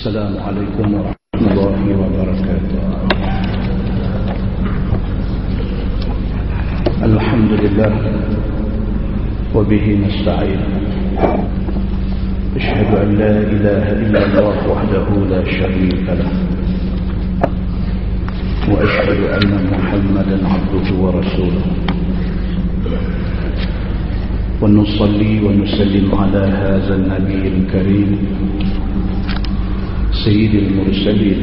السلام عليكم ورحمة الله وبركاته. الحمد لله وبه نستعين. أشهد أن لا إله إلا الله وحده لا شريك له، وأشهد أن محمدا عبده ورسوله، ونصلي ونسلم على هذا النبي الكريم سيد المرسلين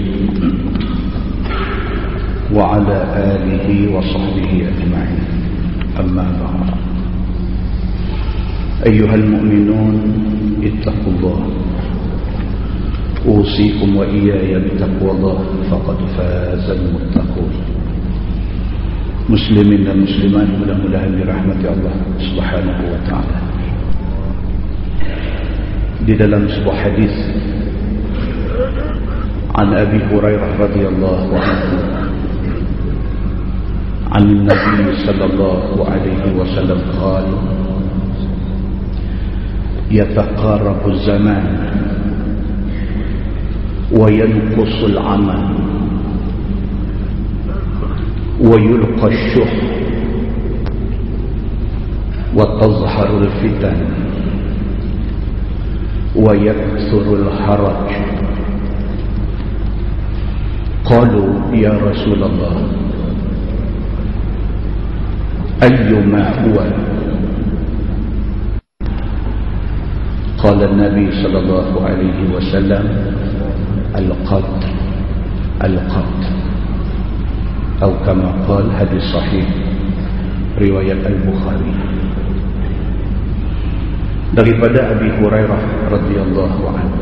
وعلى آله وصحبه أجمعين. أما بعد، أيها المؤمنون اتقوا الله، أوصيكم وإياي بتقوى الله، فقد فاز المتقون. Muslimin dan muslimat, mudah-mudahan dirahmati Allah Subhanahu wa ta'ala. Di dalam sebuah hadis an Abi Hurairah radhiyallahu anhu an Nabi sallallahu alaihi wasallam qala yataqarabu az-zaman wa yanqusu al-amal ويلقى الشح وتظهر الفتن ويكثر الحرج. قالوا يا رسول الله أيما هو؟ قال النبي صلى الله عليه وسلم القتل atau kama qala, hadis sahih riwayat Al-Bukhari. Daripada Abi Hurairah radhiyallahu anhu,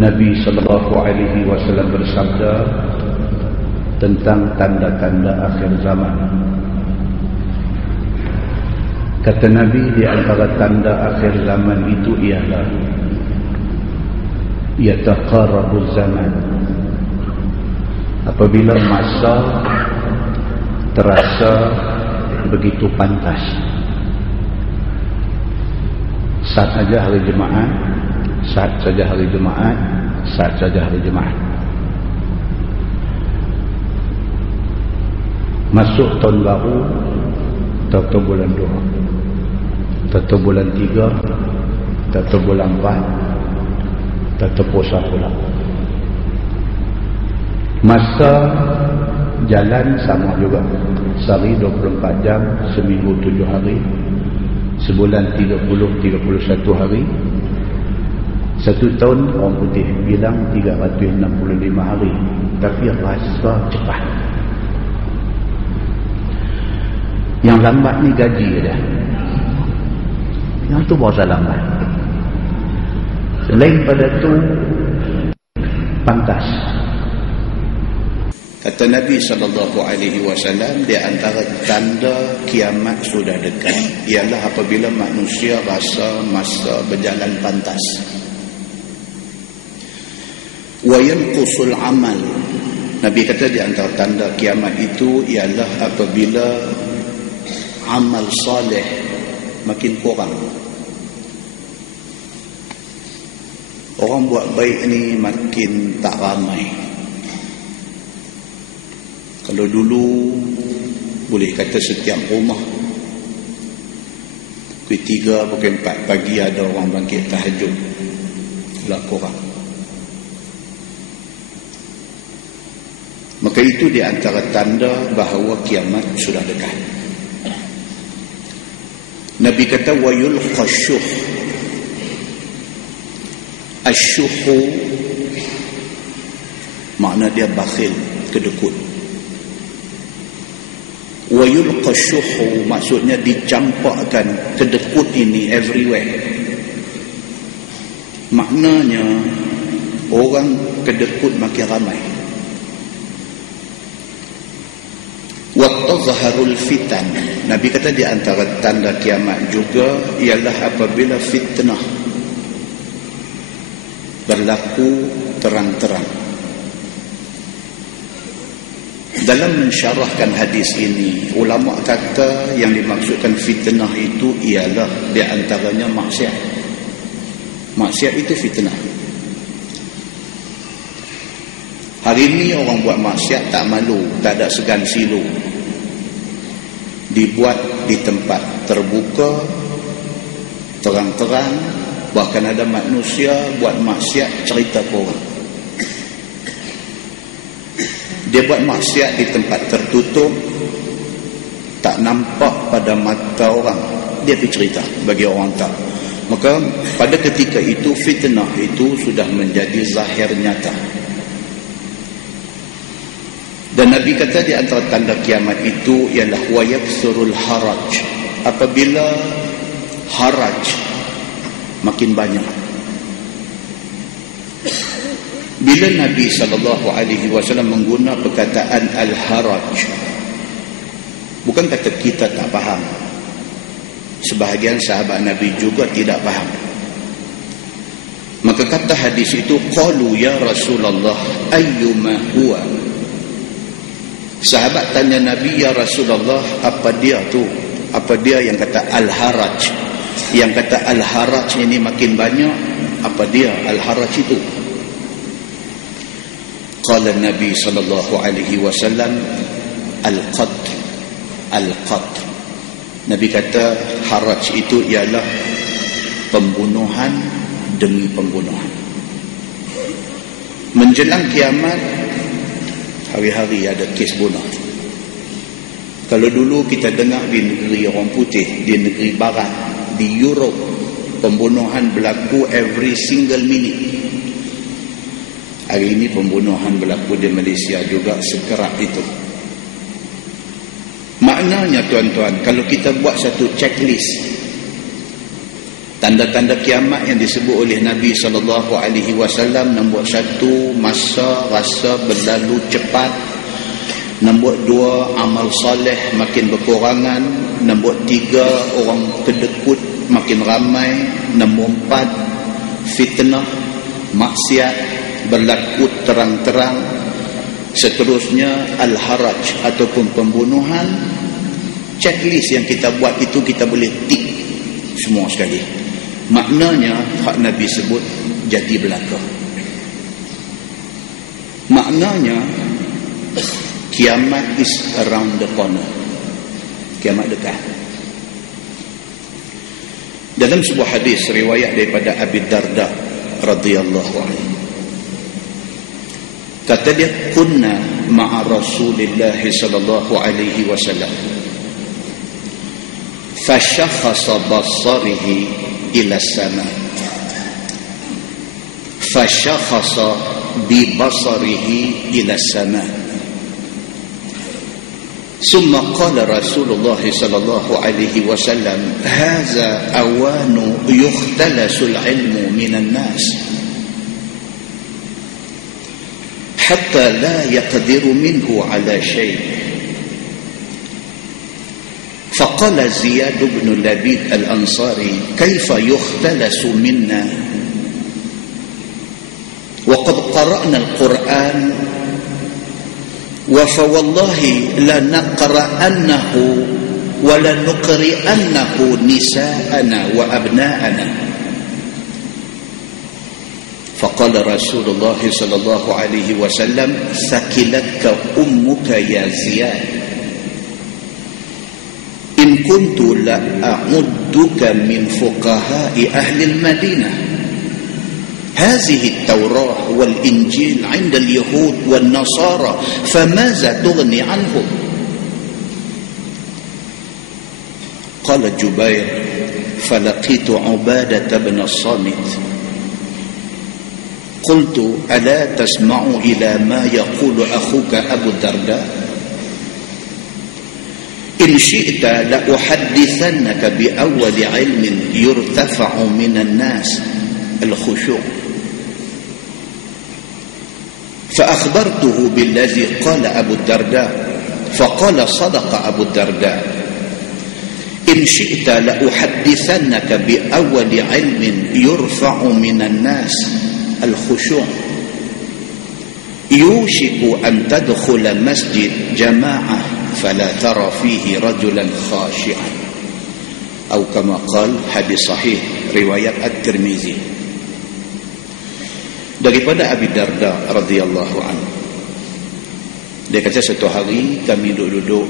Nabi sallallahu alaihi wasallam bersabda tentang tanda-tanda akhir zaman. Kata Nabi, di antara tanda akhir zaman itu ialah yataqarrabu zaman, apabila masa terasa begitu pantas. Saat saja hari Jumaat, saat saja hari Jumaat, saat saja hari Jumaat. Masuk tahun baru, tahu bulan 2, tahu bulan 3, tahu bulan 4, tahu puasa pula. Masa jalan sama juga. Sehari 24 jam, seminggu 7 hari, sebulan 31 hari. Satu tahun orang putih bilang 365 hari. Tapi rasa cepat. Yang lambat ni gaji dah. Yang tu berasa lambat. Selain pada tu pantas. Kata Nabi SAW, di antara tanda kiamat sudah dekat ialah apabila manusia rasa masa berjalan pantas. Wa yanqusul amal. Nabi kata di antara tanda kiamat itu ialah apabila amal saleh makin kurang. Orang buat baik ni makin tak ramai. Kalau dulu boleh kata setiap rumah pukul 3, pukul 4 pagi ada orang bangkit tahajud, lah kurang. Maka itu di antara tanda bahawa kiamat sudah dekat. Nabi kata wa yulqa syuh. Asyuhu makna dia bakhil, kedekut. Wa yulqa syuhu maksudnya dicampakkan kedekut ini everywhere. Maknanya orang kedekut makin ramai. Wa tazharul fitan. Nabi kata di antara tanda kiamat juga ialah apabila fitnah berlaku terang-terang. Dalam mensyarahkan hadis ini, ulama kata yang dimaksudkan fitnah itu ialah di antaranya maksiat. Maksiat itu fitnah. Hari ni orang buat maksiat tak malu, tak ada segan silu. Dibuat di tempat terbuka, terang-terang. Bahkan ada manusia buat maksiat cerita ke orang. Dia buat maksiat di tempat tertutup, tak nampak pada mata orang, dia pergi cerita bagi orang tahu. Maka pada ketika itu fitnah itu sudah menjadi zahir nyata. Dan Nabi kata di antara tanda kiamat itu ialah wa yaksurul haraj. Apabila haraj makin banyak. Bila Nabi SAW mengguna perkataan al-haraj, bukan kata kita tak faham. Sebahagian sahabat Nabi juga tidak faham. Maka kata hadis itu, qalu ya Rasulullah ayyuma huwa. Sahabat tanya Nabi, ya Rasulullah, apa dia tu? Apa dia yang kata al-haraj? Yang kata al-haraj ini makin banyak, apa dia al-haraj itu? Qala Nabi sallallahu alaihi wasallam al-qatl. Al-qatl. Nabi kata haraj itu ialah pembunuhan demi pembunuhan. Menjelang kiamat, hari-hari ada kes bunuh. Kalau dulu kita dengar di negeri orang putih, di negeri barat, di Europe, pembunuhan berlaku every single minute. Hari ini pembunuhan berlaku di Malaysia juga sekerap itu. Maknanya tuan-tuan, kalau kita buat satu checklist tanda-tanda kiamat yang disebut oleh Nabi SAW, nombor 1, masa rasa berlalu cepat. Nombor 2, amal soleh makin berkurangan. Nombor 3, orang kedekut makin ramai. Nombor 4, fitnah, maksiat berlaku terang-terang. Seterusnya al-haraj ataupun pembunuhan. Checklist yang kita buat itu kita boleh tik semua sekali. Maknanya hak Nabi sebut jadi belaka. Maknanya kiamat is around the corner. Kiamat dekat. Dalam sebuah hadis riwayat daripada Abi Darda radhiyallahu anhu, kata dia, kunna ma'a Rasulillah sallallahu alaihi wasallam fashakhasa basarihi ila sama, fashakhasa bi basarihi ila sama. ثم قال رسول الله صلى الله عليه وسلم هذا أوان يختلس العلم من الناس حتى لا يقدر منه على شيء. فقال زياد بن لبيد الأنصاري كيف يختلس منا وقد قرأنا القرآن وفوالله لنقرأنه ولنقرئنه نساءنا وأبناءنا. فقال رسول الله صلى الله عليه وسلم ثكلتك أمك يا زياد إن كنت لأعدك من فقهاء أهل المدينة. هذه التوراة والإنجيل عند اليهود والنصارى فماذا تغني عنهم؟ قال جبير فلقيت عبادة بن الصامت قلت ألا تسمع إلى ما يقول أخوك أبو الدرداء إن شئت لأحدثنك بأول علم يرتفع من الناس الخشوع. فأخبرته بالذي قال أبو الدرداء فقال صدق أبو الدرداء إن شئت لأحدثنك بأول علم يرفع من الناس الخشوع يوشك أن تدخل مسجد جماعة فلا ترى فيه رجلا خاشعا أو كما قال. hadis sahih riwayat At-Tirmizi. Daripada Abi Darda radhiyallahu anhu, Dia kata satu hari kami duduk-duduk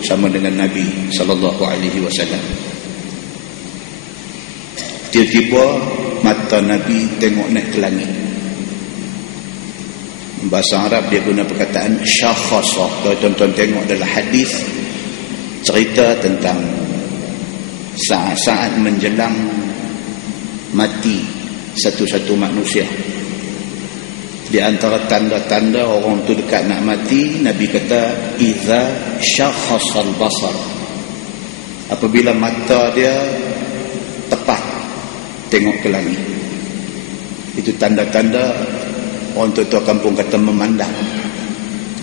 sama dengan Nabi SAW. Tiba-tiba mata Nabi tengok naik ke langit. Bahasa Arab dia guna perkataan syakhasa. Kalau tuan-tuan tengok dalam hadis, cerita tentang saat-saat menjelang mati satu-satu manusia. Di antara tanda-tanda orang tu dekat nak mati, Nabi kata iza syakhasal basar, apabila mata dia tepat tengok ke langit. Itu tanda-tanda orang tua kampung kata memandang.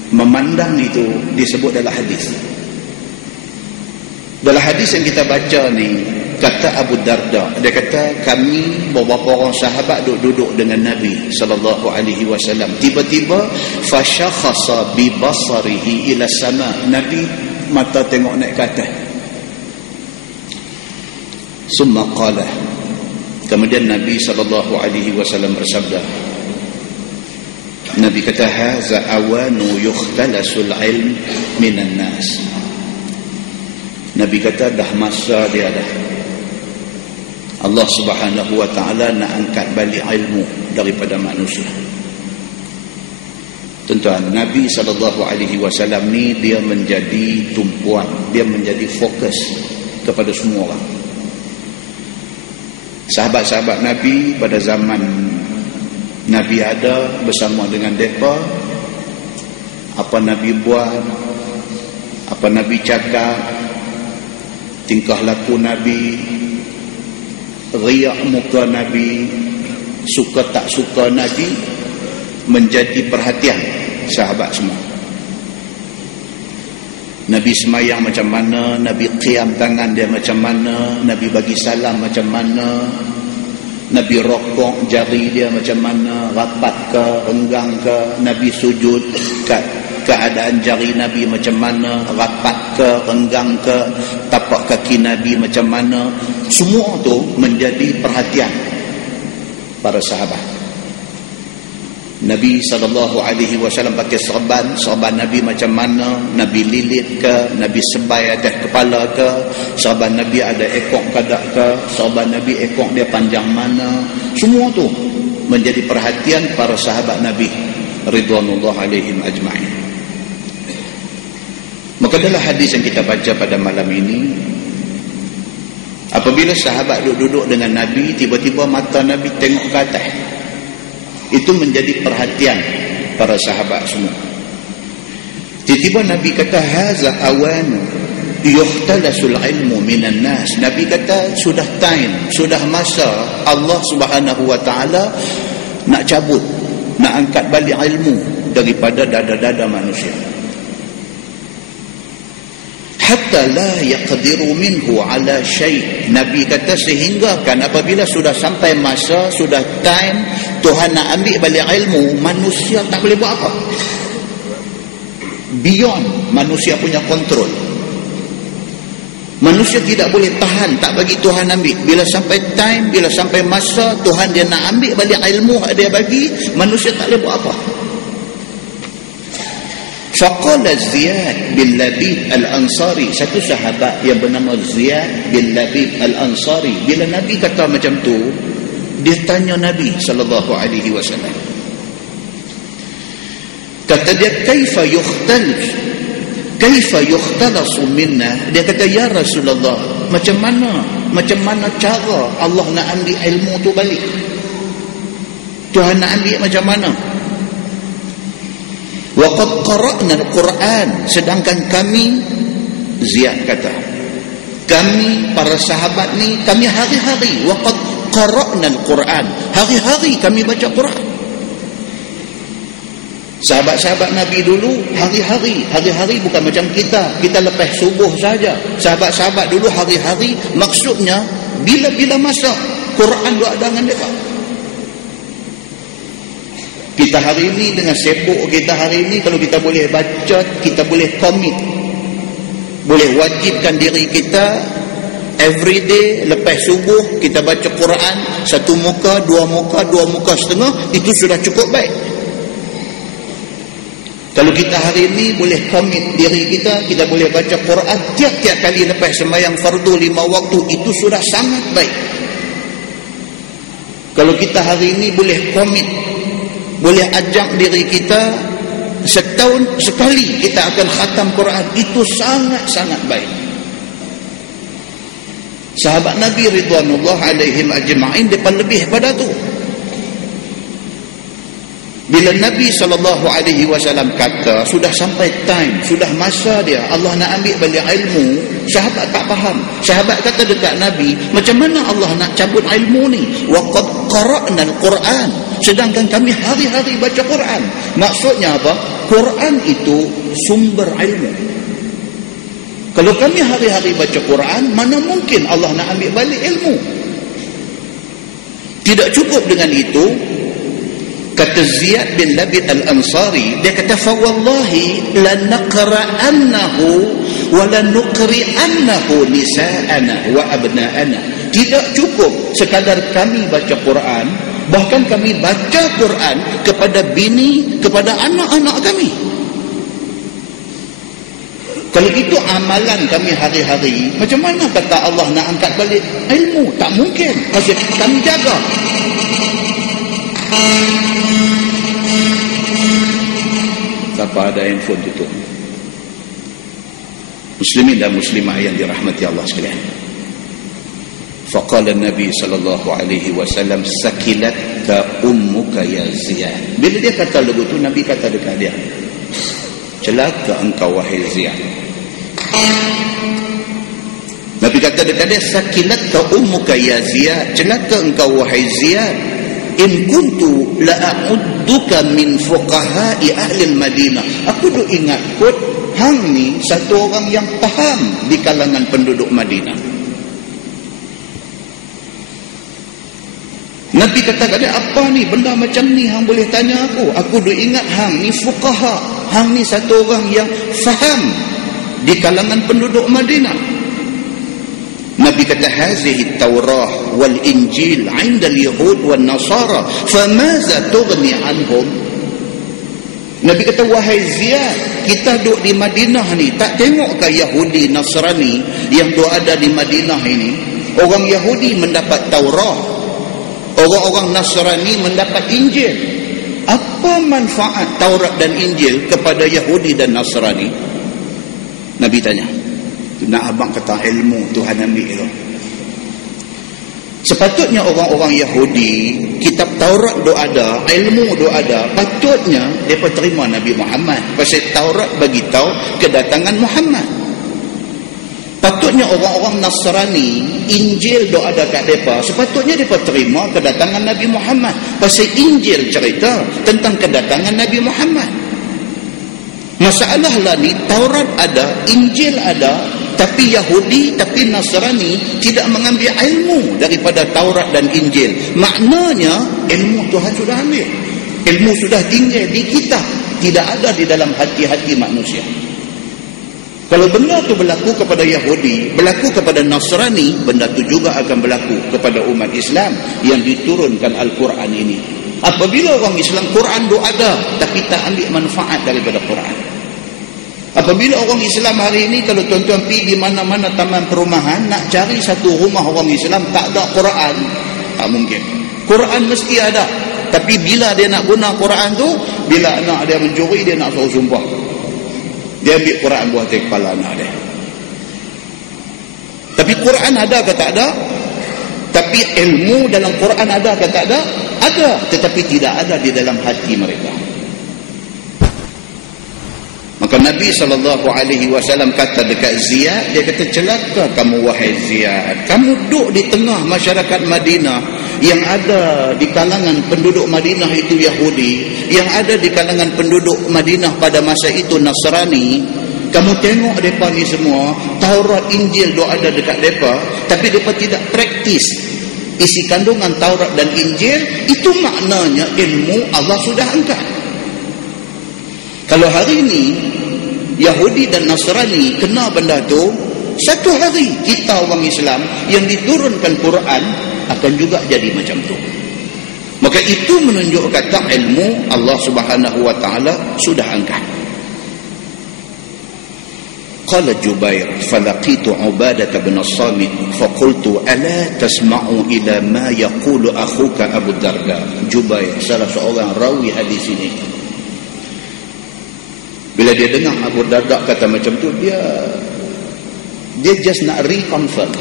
Memandang itu disebut dalam hadis. Dalam hadis yang kita baca ni, kata Abu Darda, dia kata kami beberapa orang sahabat duduk dengan Nabi SAW. Tiba-tiba fasyakhasa bi basarihi ila sama, Nabi mata tengok naik ke atas. Summa qala, kemudian Nabi SAW bersabda, Nabi kata haza awanu yukhtalasul ilm minan nas. Nabi kata dah masa dia dah, Allah Subhanahu wa ta'ala nak angkat balik ilmu daripada manusia. Tuan-tuan, Nabi SAW ni dia menjadi tumpuan, dia menjadi fokus kepada semua orang. Sahabat-sahabat Nabi pada zaman Nabi ada bersama dengan mereka, apa Nabi buat, apa Nabi cakap, tingkah laku Nabi, riak muka Nabi, suka tak suka Nabi, menjadi perhatian sahabat semua. Nabi semayang macam mana, Nabi qiyam tangan dia macam mana, Nabi bagi salam macam mana, Nabi rokok jari dia macam mana, rapat ke, renggang ke, Nabi sujud, keadaan jari Nabi macam mana, rapat ke, renggang ke, tapak kaki Nabi macam mana. Semua tu menjadi perhatian para sahabat. Nabi SAW pakai serban Nabi macam mana, Nabi lilit ke, Nabi sebai atas kepala ke, serban Nabi ada ekor kadak ke, serban Nabi ekor dia panjang mana. Semua tu menjadi perhatian para sahabat Nabi ridwanullah alaihim ajma'in. Maka dalam hadis yang kita baca pada malam ini, apabila sahabat duduk dengan Nabi, tiba-tiba mata Nabi tengok ke atas, itu menjadi perhatian para sahabat semua. Tiba-tiba Nabi kata haza awan yuhtalasul ilmu minan nas. Nabi kata sudah time, sudah masa Allah Subhanahu wa ta'ala nak cabut, nak angkat balik ilmu daripada dada-dada manusia. Hatta la yaqdiru minhu ala syai'. Nabi kata sehingga kan apabila sudah sampai masa, sudah time Tuhan nak ambil balik ilmu, manusia tak boleh buat apa. Beyond manusia punya kontrol. Manusia tidak boleh tahan, tak bagi Tuhan ambil. Bila sampai time, bila sampai masa Tuhan dia nak ambil balik ilmu dia bagi, manusia tak boleh buat apa. Faqala Ziyad bin Labib al-Ansari, satu sahabat yang bernama Ziyad bin Labib al-Ansari, bila Nabi kata macam tu, dia tanya Nabi SAW. Kata dia, kaifa yukhtalasu minna. Dia kata, ya Rasulullah, macam mana cara Allah nak ambil ilmu tu balik? Tuhan nak ambil macam mana? Waqad qara'na al-Quran, sedangkan kami, Ziyad kata, kami para sahabat ni, kami hari-hari waqad qara'na al-Quran, hari-hari kami baca Quran. Sahabat-sahabat Nabi dulu hari-hari bukan macam kita lepas subuh saja. Sahabat-sahabat dulu hari-hari, maksudnya bila-bila masa Quran duk ada dengan mereka. Kita hari ini dengan sibuk kita hari ini, kalau kita boleh baca, kita boleh komit, boleh wajibkan diri kita every day lepas subuh kita baca Quran, satu muka, dua muka setengah, itu sudah cukup baik. Kalau kita hari ini boleh komit diri kita boleh baca Quran tiap-tiap kali lepas sembahyang fardu 5 waktu, itu sudah sangat baik. Kalau kita hari ini boleh komit, boleh ajak diri kita setahun sekali kita akan khatam Quran, itu sangat-sangat baik. Sahabat Nabi ridwanullah alaihim ajma'in depan lebih pada tu. Bila Nabi SAW kata sudah sampai time, sudah masa dia, Allah nak ambil balik ilmu, sahabat tak faham. Sahabat kata dekat Nabi, macam mana Allah nak cabut ilmu ni? Wa qad qara'na al-Quran, sedangkan kami hari-hari baca Quran. Maksudnya apa? Quran itu sumber ilmu. Kalau kami hari-hari baca Quran, mana mungkin Allah nak ambil balik ilmu? Tidak cukup dengan itu, kata Ziyad bin Labid al-Ansari, dia kata fawallahi lanaqra'annahu wa lanuqri'annahu nisa'ana wa abna'ana. Tidak cukup sekadar kami baca Quran, bahkan kami baca Quran kepada bini, kepada anak-anak kami. Kalau itu amalan kami hari-hari, macam mana kata Allah nak angkat balik ilmu? Tak mungkin. Pasal kami jaga. Siapa ada handphone tutup? Muslimin dan muslimah yang dirahmati Allah sekalian. Faqala Nabi sallallahu alaihi wasallam, sakilatka ummuka ya Ziyad. Bila dia kata lagu tu, Nabi kata dekat dia, celaka engkau wahai Ziyad. Nabi kata dekat dia, sakilatka ummuka ya Ziyad, celaka engkau wahai Ziyad. In kuntu la'udduka min fuqaha'i ahli Madinah. Aku duk ingat kot, hang ni satu orang yang faham di kalangan penduduk Madinah. Nabi kata kat dia, apa ni benda macam ni hang boleh tanya aku? Aku duk ingat hang ni fuqaha, hang ni satu orang yang faham di kalangan penduduk Madinah. Nabi kata, hazihi Taurah wal Injil 'inda al-Yahud wan Nasara, famaza tughni anhum. Nabi kata, wahai Ziyad, kita duduk di Madinah ni, tak tengok ke Yahudi Nasrani yang duk ada di Madinah ini? Orang Yahudi mendapat Taurah, orang-orang Nasrani mendapat Injil. Apa manfaat Taurat dan Injil kepada Yahudi dan Nasrani? Nabi tanya. Nak abang kata ilmu Tuhan ambil itu. Sepatutnya orang-orang Yahudi, kitab Taurat duk ada, ilmu duk ada, patutnya mereka terima Nabi Muhammad. Pasal Taurat bagi tahu kedatangan Muhammad. Patutnya orang-orang Nasrani, Injil duk ada kat mereka, sepatutnya mereka terima kedatangan Nabi Muhammad. Pasal Injil cerita tentang kedatangan Nabi Muhammad. Masalahlah ni, Taurat ada, Injil ada, tapi Yahudi, tapi Nasrani tidak mengambil ilmu daripada Taurat dan Injil. Maknanya ilmu Tuhan sudah ambil. Ilmu sudah tinggal di kitab, tidak ada di dalam hati-hati manusia. Kalau benda tu berlaku kepada Yahudi, berlaku kepada Nasrani, benda tu juga akan berlaku kepada umat Islam yang diturunkan Al-Quran ini. Apabila orang Islam, Quran tu ada, tapi tak ambil manfaat daripada Quran. Apabila orang Islam hari ini, kalau tuan-tuan pergi di mana-mana taman perumahan, nak cari satu rumah orang Islam tak ada Quran, tak mungkin. Quran mesti ada, tapi bila dia nak guna Quran tu, bila anak dia mencuri, dia nak suruh sumpah, dia ambil Quran buah atas kepala anak dia. Tapi Quran ada ke tak ada? Tapi ilmu dalam Quran ada ke tak ada? Ada, tetapi tidak ada di dalam hati mereka. Maka Nabi SAW kata dekat Ziyad, dia kata, celaka kamu wahai Ziyad. Kamu duduk di tengah masyarakat Madinah, yang ada di kalangan penduduk Madinah itu Yahudi, yang ada di kalangan penduduk Madinah pada masa itu Nasrani. Kamu tengok mereka ni semua, Taurat Injil duk ada dekat mereka, tapi mereka tidak praktis isi kandungan Taurat dan Injil. Itu maknanya ilmu Allah sudah angkat. Kalau hari ini Yahudi dan Nasrani kena benda tu, satu hari kita orang Islam yang diturunkan Quran akan juga jadi macam tu. Maka itu menunjukkan ilmu Allah Subhanahu wa taala sudah angkat. Qala Jubair falaqitu Ubadah bin As-Samit faqultu ala tasma'u ila ma yaqulu akhuka Abu Darda. Jubair salah seorang rawi hadis ini, bila dia dengar Abu Darda kata macam tu, dia just nak reconfirm,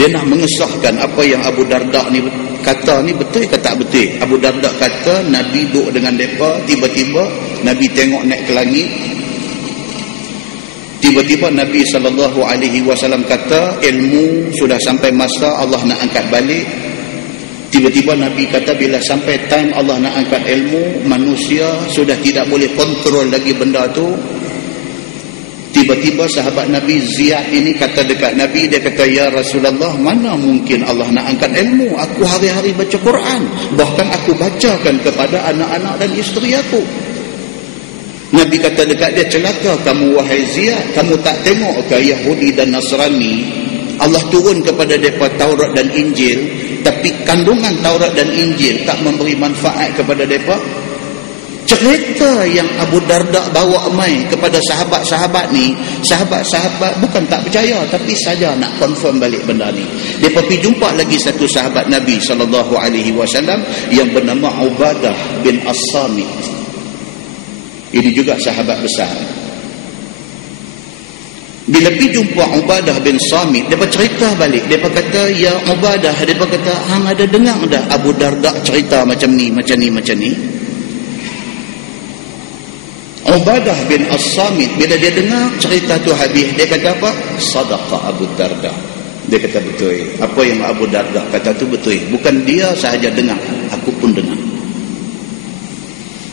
dia nak mengesahkan apa yang Abu Darda ni kata ni betul ke tak betul. Abu Darda kata Nabi duduk dengan mereka, tiba-tiba Nabi tengok naik ke langit. Tiba-tiba Nabi SAW kata ilmu sudah sampai masa Allah nak angkat balik. Tiba-tiba Nabi kata bila sampai time Allah nak angkat ilmu, manusia sudah tidak boleh kontrol lagi benda tu. Tiba-tiba sahabat Nabi Ziyad ini kata dekat Nabi, dia kata, ya Rasulullah, mana mungkin Allah nak angkat ilmu? Aku hari-hari baca Quran, bahkan aku bacakan kepada anak-anak dan isteri aku. Nabi kata dekat dia, celaka kamu wahai Ziyad, kamu tak tengok ke Yahudi dan Nasrani Allah turun kepada mereka Taurat dan Injil, tapi kandungan Taurat dan Injil tak memberi manfaat kepada mereka. Cerita yang Abu Darda bawa mai kepada sahabat-sahabat ni, sahabat-sahabat bukan tak percaya, tapi saja nak confirm balik benda ni. Mereka pergi jumpa lagi satu sahabat Nabi SAW yang bernama Ubadah bin As-Samit. Ini juga sahabat besar. Bila pergi jumpa Ubadah bin Samit, dia cerita balik. Dia kata, ya Ubadah, dia kata, hang ada dengar dah Abu Darda cerita macam ni, macam ni, macam ni. Ubadah bin As-Samit bila dia dengar cerita tu habis, dia kata apa? Sadaqa Abu Darda. Dia kata betul. Apa yang Abu Darda kata tu betul. Bukan dia sahaja dengar, aku pun dengar.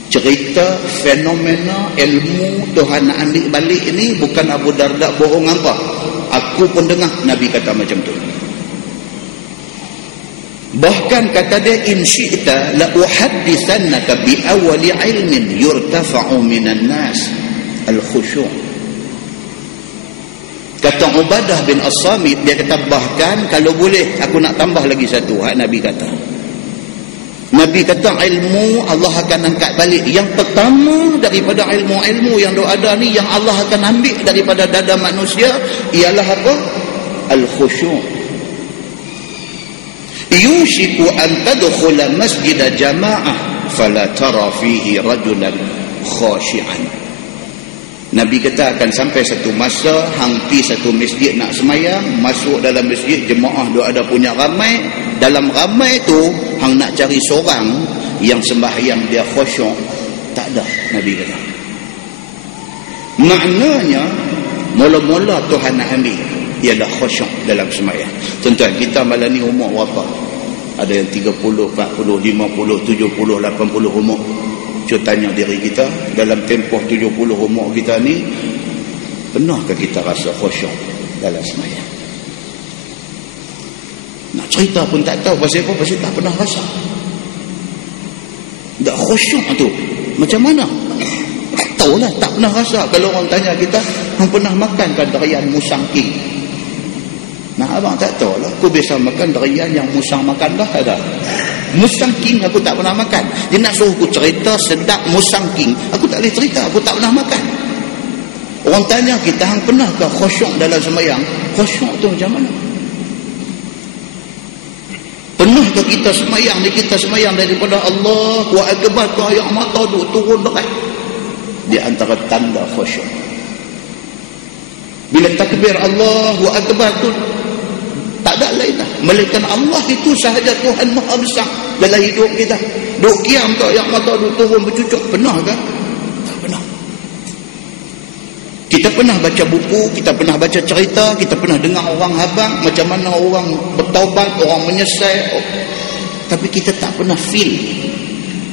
Cerita fenomena ilmu Tuhan nak ambil balik ini bukan Abu Darda bohong apa. Aku pun dengar Nabi kata macam tu. Bahkan kata dia, in syi'ta la uhaddithannaka bi awwali ilmin yurtafa'u minan nas al-khusyu'. Kata Ubadah bin As-Samit, dia kata bahkan kalau boleh aku nak tambah lagi satu hak Nabi kata. Nabi kata ilmu Allah akan angkat balik. Yang pertama daripada ilmu-ilmu yang ada ni, yang Allah akan ambil daripada dada manusia ialah apa? Al-khusyu'. Yushiku an tadkhula masjid jama'ah fala tara fihi rajulan khashi'an. Nabi kata akan sampai satu masa hang pi satu masjid nak semayang, masuk dalam masjid jemaah dia ada punya ramai, dalam ramai tu hang nak cari seorang yang sembahyang dia khusyuk, tak ada. Nabi kata maknanya mula-mula Tuhan nak ambil ialah khusyuk dalam sembahyang. Tuan-tuan, kita malam ni umur berapa? Ada yang 30, 40, 50, 70, 80 umur. Cuba tanya diri kita, dalam tempoh 70 umur kita ni, pernahkah kita rasa khusyuk dalam sembahyang? Nak cerita pun tak tahu pasal apa, pasal tak pernah rasa. Tak khusyuk tu macam mana? Tak tahulah, tak pernah rasa. Kalau orang tanya kita, hang pernah makan kan durian musang king? Nah, abang tak tahu lah. Aku biasa makan durian yang musang makan dah ada. Musang king aku tak pernah makan. Dia nak suruh aku cerita sedap musang king, aku tak boleh cerita, aku tak pernah makan. Orang tanya kita, hang pernah ke khusyuk dalam sembahyang? Khusyuk tu macam mana? Pernah ke kita sembahyang ni, kita sembahyang daripada Allah wa akbar ke ayat mata tu turun dekat? Di antara tanda khusyuk. Bila takbir Allahu akbar tu tak ada lain dah melainkan Allah itu sahaja Tuhan Maha Besar dalam hidup kita. Duk kiam tak yang mata duk turun bercucuk, pernah ke? Tak pernah. Kita pernah baca buku, kita pernah baca cerita, kita pernah dengar orang habang macam mana orang bertaubat, orang menyesal, tapi kita tak pernah feel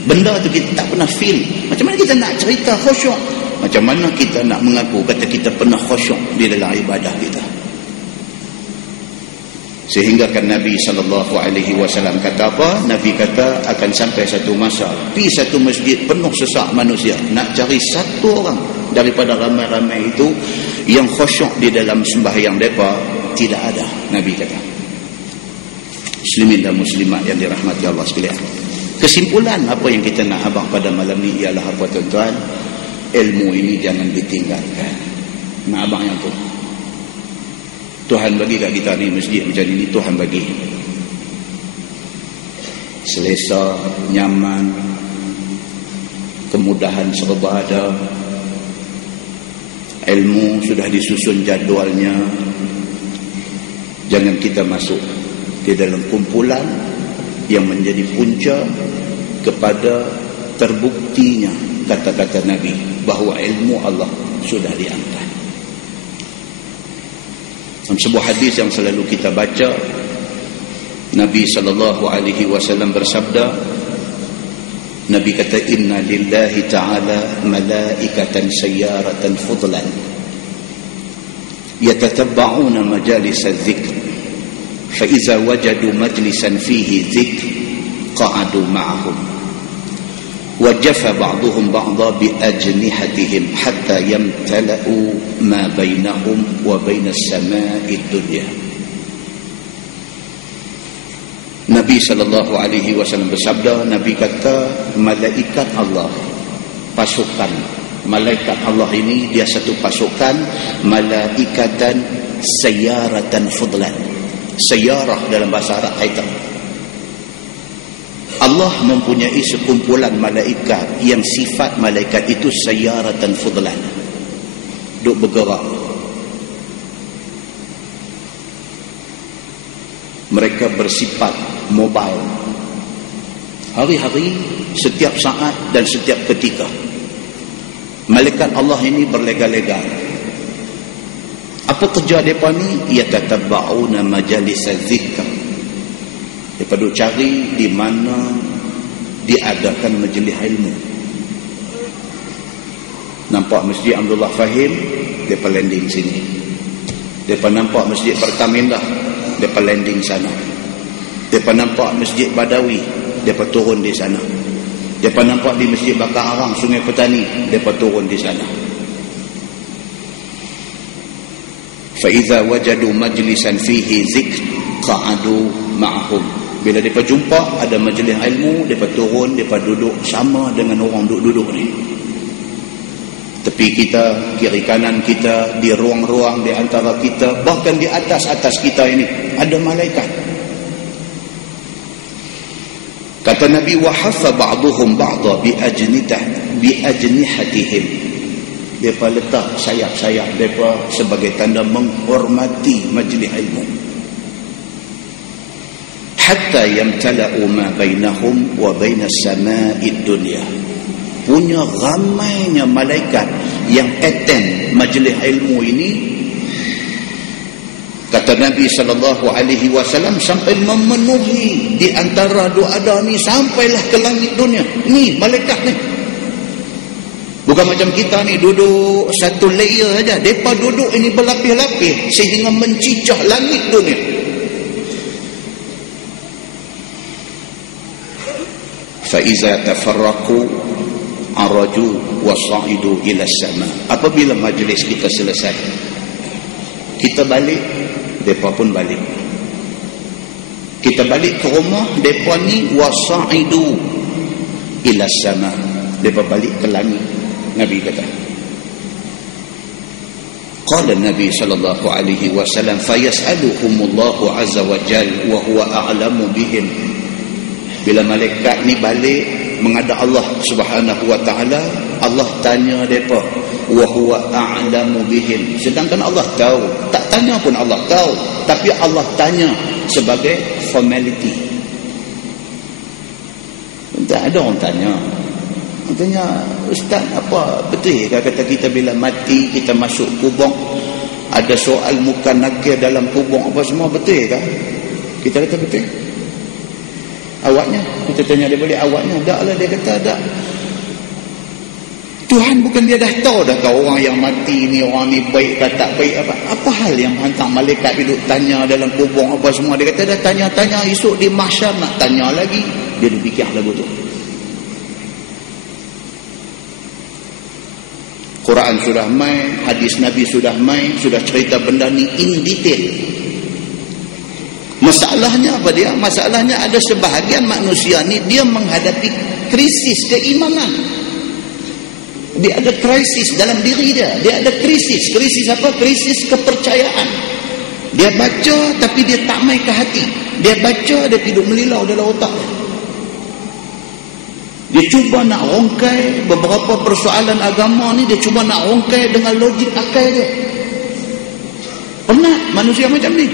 benda tu, kita tak pernah feel. Macam mana kita nak cerita khusyuk? Macam mana kita nak mengaku kata kita pernah khusyuk di dalam ibadah kita? Sehingga kan Nabi SAW kata apa? Nabi kata akan sampai satu masa, pi satu masjid penuh sesak manusia, nak cari satu orang daripada ramai-ramai itu yang khusyuk di dalam sembahyang mereka, tidak ada. Nabi kata. Muslimin dan muslimat yang dirahmati Allah sekalian, kesimpulan apa yang kita nak abang pada malam ni ialah apa tuan-tuan? Ilmu ini jangan ditinggalkan. Mak abang yang tu. Tuhan bagi kat kita ni masjid macam ni, Tuhan bagi. Selesa, nyaman, kemudahan serba ada. Ilmu sudah disusun jadualnya. Jangan kita masuk di dalam kumpulan yang menjadi punca kepada terbuktinya kata-kata Nabi bahawa ilmu Allah sudah diangkat. Dalam sebuah hadis yang selalu kita baca, Nabi SAW bersabda, Nabi kata, inna lillahi ta'ala malaikatan sayyaratan fudlan yatatabba'una majalis al-dhikr fa iza wajadu majlisan fihi dhikr qa'adu ma'ahum wa jafa ba'duhum ba'dha bi ajnihatihim hatta yamtala'u ma bainahum wa bainas sama'i dunya. Nabi SAW bersabda, Nabi kata, malaikat Allah, pasukan malaikat Allah ini, dia satu pasukan, malaikatan sayyaratan fudlan. Sayyarah dalam bahasa Arab kaitan. Allah mempunyai sekumpulan malaikat yang sifat malaikat itu sayyaratan fudlan, duk bergerak. Mereka bersifat mobile, hari-hari, setiap saat dan setiap ketika. Malaikat Allah ini berlega-lega. Apa kerja mereka ni? Yatatabba'una majalis al-zikr. Mereka duk cari di mana diadakan majlis ilmu. Nampak Masjid Abdullah Fahim, mereka landing sini. Mereka nampak Masjid Pertamina, mereka landing sana. Mereka nampak Masjid Badawi, mereka turun di sana. Mereka nampak di Masjid Bakar Arang, Sungai Petani, mereka turun di sana. فَإِذَا وَجَدُوا مَجْلِسًا فِيهِ ذِكْرٍ قَعَدُوا مَعَهُمْ. Bila mereka jumpa ada majlis ilmu, mereka turun, mereka duduk sama dengan orang duduk ni. Tepi kita, kiri kanan kita, di ruang-ruang di antara kita, bahkan di atas-atas kita ini ada malaikat. Kata Nabi, وَحَفَّ بَعْضُهُمْ بَعْضًا بِأَجْنِحَتِهِمْ. Mereka letak sayap-sayap mereka sebagai tanda menghormati majlis ilmu. Hatta yamtala'u ma bainahum wa bainas sama'id dunya. Punya ramainya malaikat yang attend majlis ilmu ini, kata Nabi SAW, sampai memenuhi di antara doa ni, sampailah ke langit dunia. Ni malaikat ni. Bukan macam kita ni duduk satu layer saja. Mereka duduk ini berlapis-lapis sehingga mencicah langit dunia. فَإِذَا تَفَرَّقُوا عَرَجُوا وَصَعِدُوا إِلَى السَّمَاءِ. Apabila majlis kita selesai, kita balik, mereka pun balik. Kita balik ke rumah, mereka ni وَصَعِدُوا إِلَى السَّمَاءِ. Mereka balik ke langit. Nabi kata. Qala Nabi sallallahu alaihi wasallam, fayas'aluhumullahu azza wa jalla wa huwa a'lamu bihim. Bila malaikat ni balik menghadap Allah Subhanahu wa taala, Allah tanya depa, wa huwa a'lamu bihim. Sedangkan Allah tahu. Tak tanya pun Allah tahu, tapi Allah tanya sebagai formality. Tak ada orang tanya. Katanya, Ustaz, apa betul ke kata kita bila mati kita masuk kubur ada soal muka nakir dalam kubur apa semua, betul ke? Kita kata betul. Awaknya, kita tanya dia balik, awaknya tak lah. Dia kata tak. Tuhan bukan dia dah tahu dah kau orang yang mati ni, orang ni baik ke tak baik apa? Apa hal yang hantar malaikat duduk tanya dalam kubur apa semua? Dia kata dah tanya-tanya, esok di mahsyar nak tanya lagi. Dia fikir lagu tu. Quran sudah main, hadis Nabi sudah main, sudah cerita benda ni in detail. Masalahnya apa dia? Masalahnya ada sebahagian manusia ni dia menghadapi krisis keimanan. Dia ada krisis dalam diri dia. Dia ada krisis. Krisis apa? Krisis kepercayaan. Dia baca tapi dia tak mai ke hati. Dia baca, dia tidur melilau dalam otak dia. Dia cuba nak rongkai beberapa persoalan agama ni, dia cuba nak rongkai dengan logik akal dia. Pernah manusia macam ni.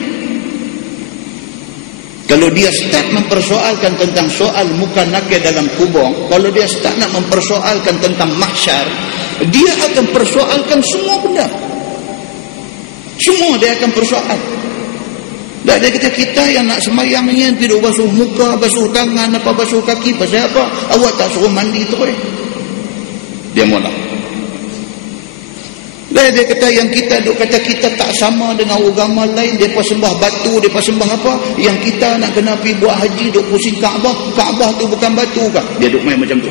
Kalau dia start mempersoalkan tentang soal muka nakir dalam kubur, kalau dia start nak mempersoalkan tentang mahsyar, dia akan persoalkan semua benda. Semua dia akan persoal. Dan dia kata, kita yang nak sembahyang ni tidur basuh muka, basuh tangan, apa basuh kaki, pasal apa? Awak tak suruh mandi terus. Dia mula. Dan dia kata, yang kita duk kata kita tak sama dengan agama lain, depa sembah batu, depa sembah apa? Yang kita nak kena pergi buat haji duk pusing Kaabah, Kaabah tu bukan batu kah? Dia duk main macam tu.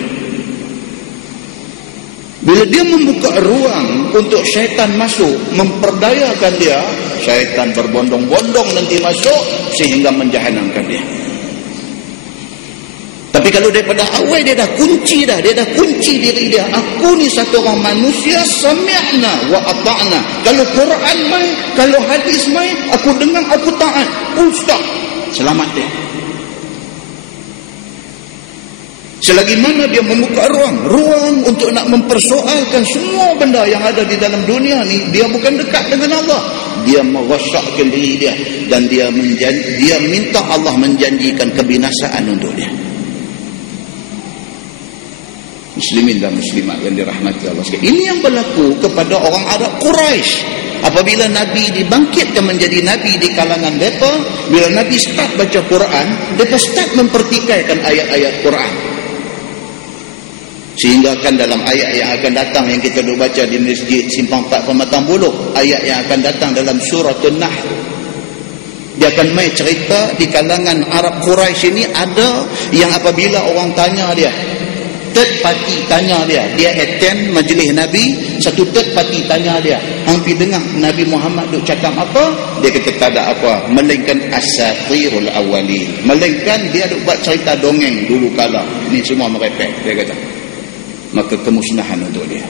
Bila dia membuka ruang untuk syaitan masuk, memperdayakan dia, syaitan berbondong-bondong nanti masuk sehingga menjahanamkan dia. Tapi kalau daripada awal dia dah kunci diri dia. Aku ni satu orang manusia, sami'na wa ata'na. Kalau Quran mai, kalau hadis mai, aku dengar, aku taat. Full stop. Selamat dia. Selagi mana dia membuka ruang untuk nak mempersoalkan semua benda yang ada di dalam dunia ni, dia bukan dekat dengan Allah. Dia merosakkan diri dia dan dia minta Allah menjanjikan kebinasaan untuk dia. Muslimin dan muslimat yang dirahmati Allah sekalian. Ini yang berlaku kepada orang Arab Quraisy. Apabila Nabi dibangkitkan menjadi Nabi di kalangan mereka, bila Nabi start baca Quran, mereka start mempertikaikan ayat-ayat Quran. Sehingga kan dalam ayat yang akan datang yang kita duk baca di Masjid Simpang 4 Pematang Buluh, ayat yang akan datang dalam surah An-Nahl, dia akan main cerita di kalangan Arab Quraisy ini ada yang apabila orang tanya dia, third party tanya dia attend majlis Nabi, satu third party tanya dia, hampir dengar Nabi Muhammad duk cakap apa? Dia kata tak ada apa, melainkan asatirul awwalin, melainkan dia duk buat cerita dongeng dulu kala. Ini semua merepek, dia kata. Maka kemusnahan untuk dia.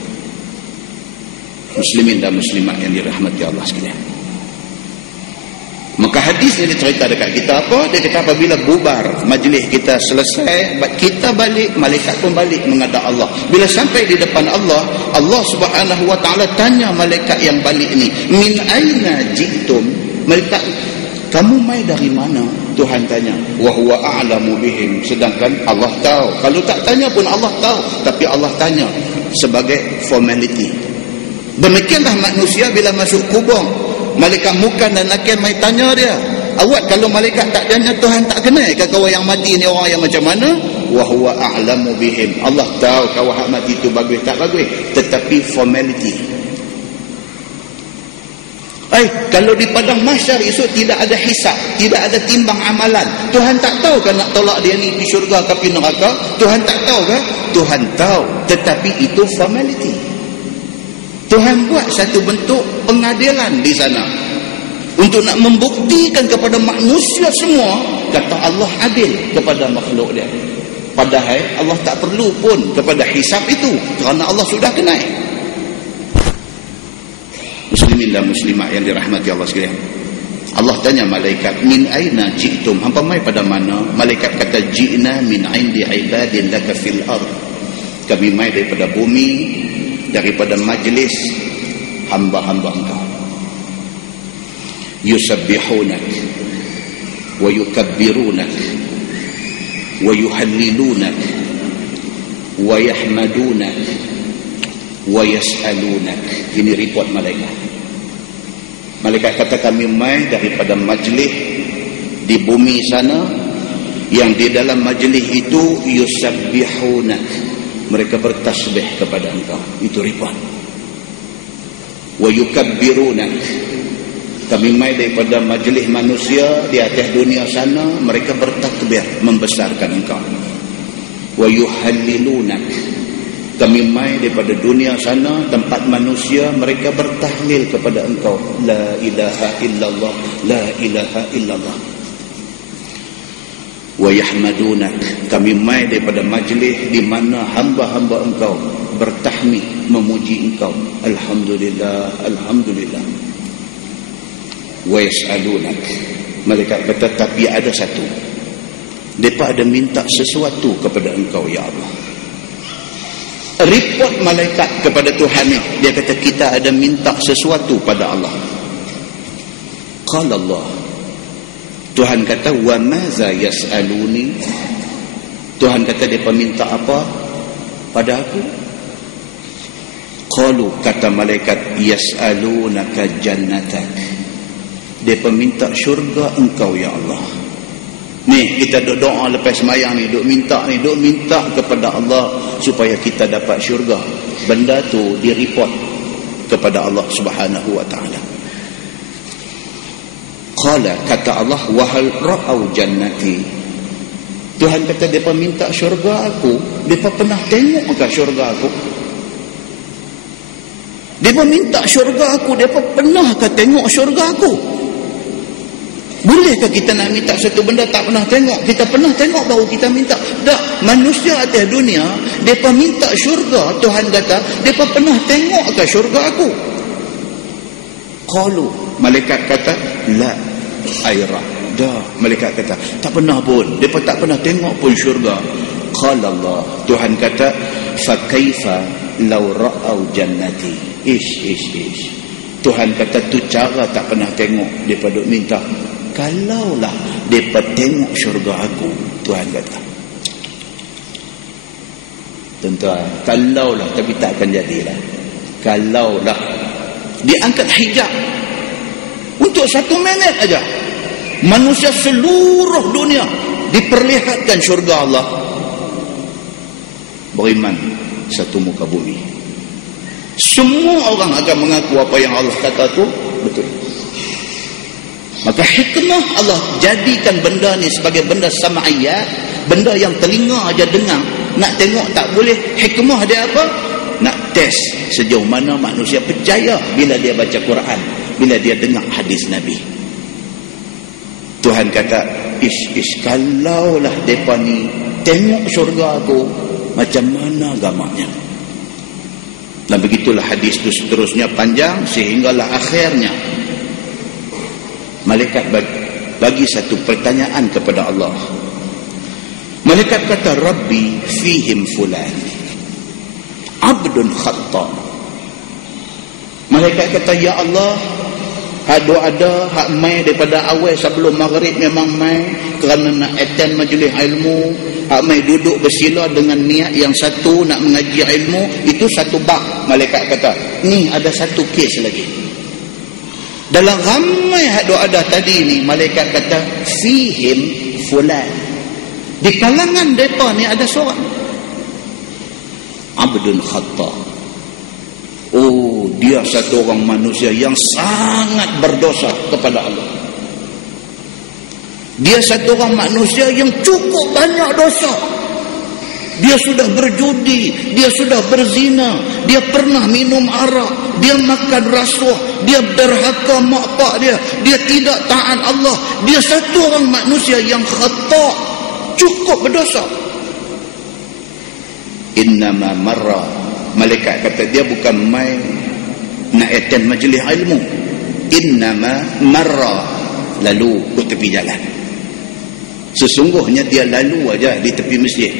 Muslimin dan muslimat yang dirahmati Allah sekalian. Maka hadis ni dia cerita dekat kita apa? Dia kata apabila bubar majlis kita selesai, kita balik, malaikat pun balik menghadap Allah. Bila sampai di depan Allah, Allah Subhanahu wa taala tanya malaikat yang balik ni, min aina ji'tum? Malaikat, kamu mai dari mana? Tuhan tanya. Wa huwa a'lamu bihim. Sedangkan Allah tahu. Kalau tak tanya pun Allah tahu, tapi Allah tanya sebagai formality. Demikianlah manusia bila masuk kubur. Malaikat muka dan nakir mai tanya dia. Awak kalau malaikat tak tanya, Tuhan tak kenal ke kau yang mati ni orang yang macam mana? Wa huwa a'lamu bihim. Allah tahu kau hak mati tu bagus tak bagus, tetapi formality. Kalau di padang mahsyar esok tidak ada hisab, tidak ada timbang amalan, Tuhan tak tahu kan nak tolak dia ni pergi syurga ke pergi neraka? Tuhan tak tahu kan? Tuhan tahu, tetapi itu formality. Tuhan buat satu bentuk pengadilan di sana untuk nak membuktikan kepada manusia semua, kata Allah adil kepada makhluk dia. Padahal Allah tak perlu pun kepada hisab itu, kerana Allah sudah kenal. Muslimin dan muslimat yang dirahmati Allah sekalian. Allah tanya malaikat, min aina ji'tum? Hampa mai pada mana? Malaikat kata, ji'na min indi ibadin laka fil ard. Kami mai daripada bumi, daripada majlis hamba-hamba engkau. Yusabbihunak wa yukabbirunak wa yuhallilunak wa yahmadunak wa yas'alunak. Ini report malaikat. Malaikat kata kami mai daripada majlis di bumi sana, yang di dalam majlis itu yusabbihunak, mereka bertasbih kepada engkau. Itu report. Wa yukabbirunak, kami mai daripada majlis manusia di atas dunia sana, mereka bertakbir membesarkan engkau. Wa yuhallilunak, kami mai daripada dunia sana tempat manusia, mereka bertahlil kepada engkau, la ilaha illallah, la ilaha illallah. Wa yahmadunak, kami mai daripada majlis di mana hamba-hamba engkau bertahmid, memuji engkau. Alhamdulillah, alhamdulillah. Wa yas'alunak. Malaikat kata, tapi ada satu. Mereka ada minta sesuatu kepada engkau, ya Allah. Report malaikat kepada Tuhan ni. Dia kata, kita ada minta sesuatu pada Allah. Qala Allah. Tuhan kata, wa maza yas'aluni. Tuhan kata, mereka minta apa pada aku? Qalu, kata malaikat, yas'alunaka jannatak. Mereka minta syurga engkau, ya Allah. Ni kita duk doa lepas semayang ni, duk minta kepada Allah supaya kita dapat syurga. Benda tu direport kepada Allah Subhanahu wa taala. Qala, kata Allah, wa hal ra'au jannati. Tuhan kata, depa minta syurga aku, depa pernah tengok ke syurga aku? Depa minta syurga aku, depa pernah ke tengok syurga aku? Bolehkah kita nak minta satu benda tak pernah tengok? Kita pernah tengok baru kita minta. Tak, manusia atas dunia, mereka minta syurga. Tuhan kata, mereka pernah tengok ke syurga aku? Qalu, malaikat kata, la aira. Dah, malaikat kata, tak pernah pun. Mereka tak pernah tengok pun syurga. Qala Allah, Tuhan kata, fa kaifa law ra'au jannati. Ish. Tuhan kata, tu cara tak pernah tengok. Mereka duk minta. Kalaulah mereka tengok syurga aku, Tuhan kata. Tuan-tuan, kalaulah, tapi tak akan jadilah. Kalaulah diangkat hijab untuk 1 minit aja, manusia seluruh dunia diperlihatkan syurga Allah, beriman satu muka bumi. Semua orang akan mengaku apa yang Allah kata tu betul. Maka hikmah Allah jadikan benda ni sebagai benda sam'iyah, benda yang telinga aja dengar, nak tengok tak boleh. Hikmah dia apa? Nak test sejauh mana manusia percaya bila dia baca Quran, bila dia dengar hadis Nabi. Tuhan kata, ish, kalaulah mereka ni tengok syurga aku, macam mana gamanya. Dan begitulah hadis itu seterusnya panjang sehinggalah akhirnya malaikat bagi satu pertanyaan kepada Allah. Malaikat kata, Rabbi fihim fulan abdun khatta. Malaikat kata, ya Allah, hak ada hak mai daripada awal sebelum maghrib memang mai kerana nak attend majlis ilmu, hak mai duduk bersila dengan niat yang satu nak mengaji ilmu, itu satu bab. Malaikat kata, ni ada satu kes lagi. Dalam ramai hak ada tadi ni, malaikat kata fihim fulan. Di kalangan mereka ni ada seorang abdun khatta. Oh, dia satu orang manusia yang sangat berdosa kepada Allah. Dia satu orang manusia yang cukup banyak dosa. Dia sudah berjudi, dia sudah berzina, dia pernah minum arak, dia makan rasuah, dia derhaka mak pak dia, dia tidak taat Allah. Dia satu orang manusia yang khata', cukup berdosa. Innama marra. Malaikat kata, dia bukan main nak attend majlis ilmu. Innama marra, lalu ke tepi jalan. Sesungguhnya dia lalu aja di tepi masjid,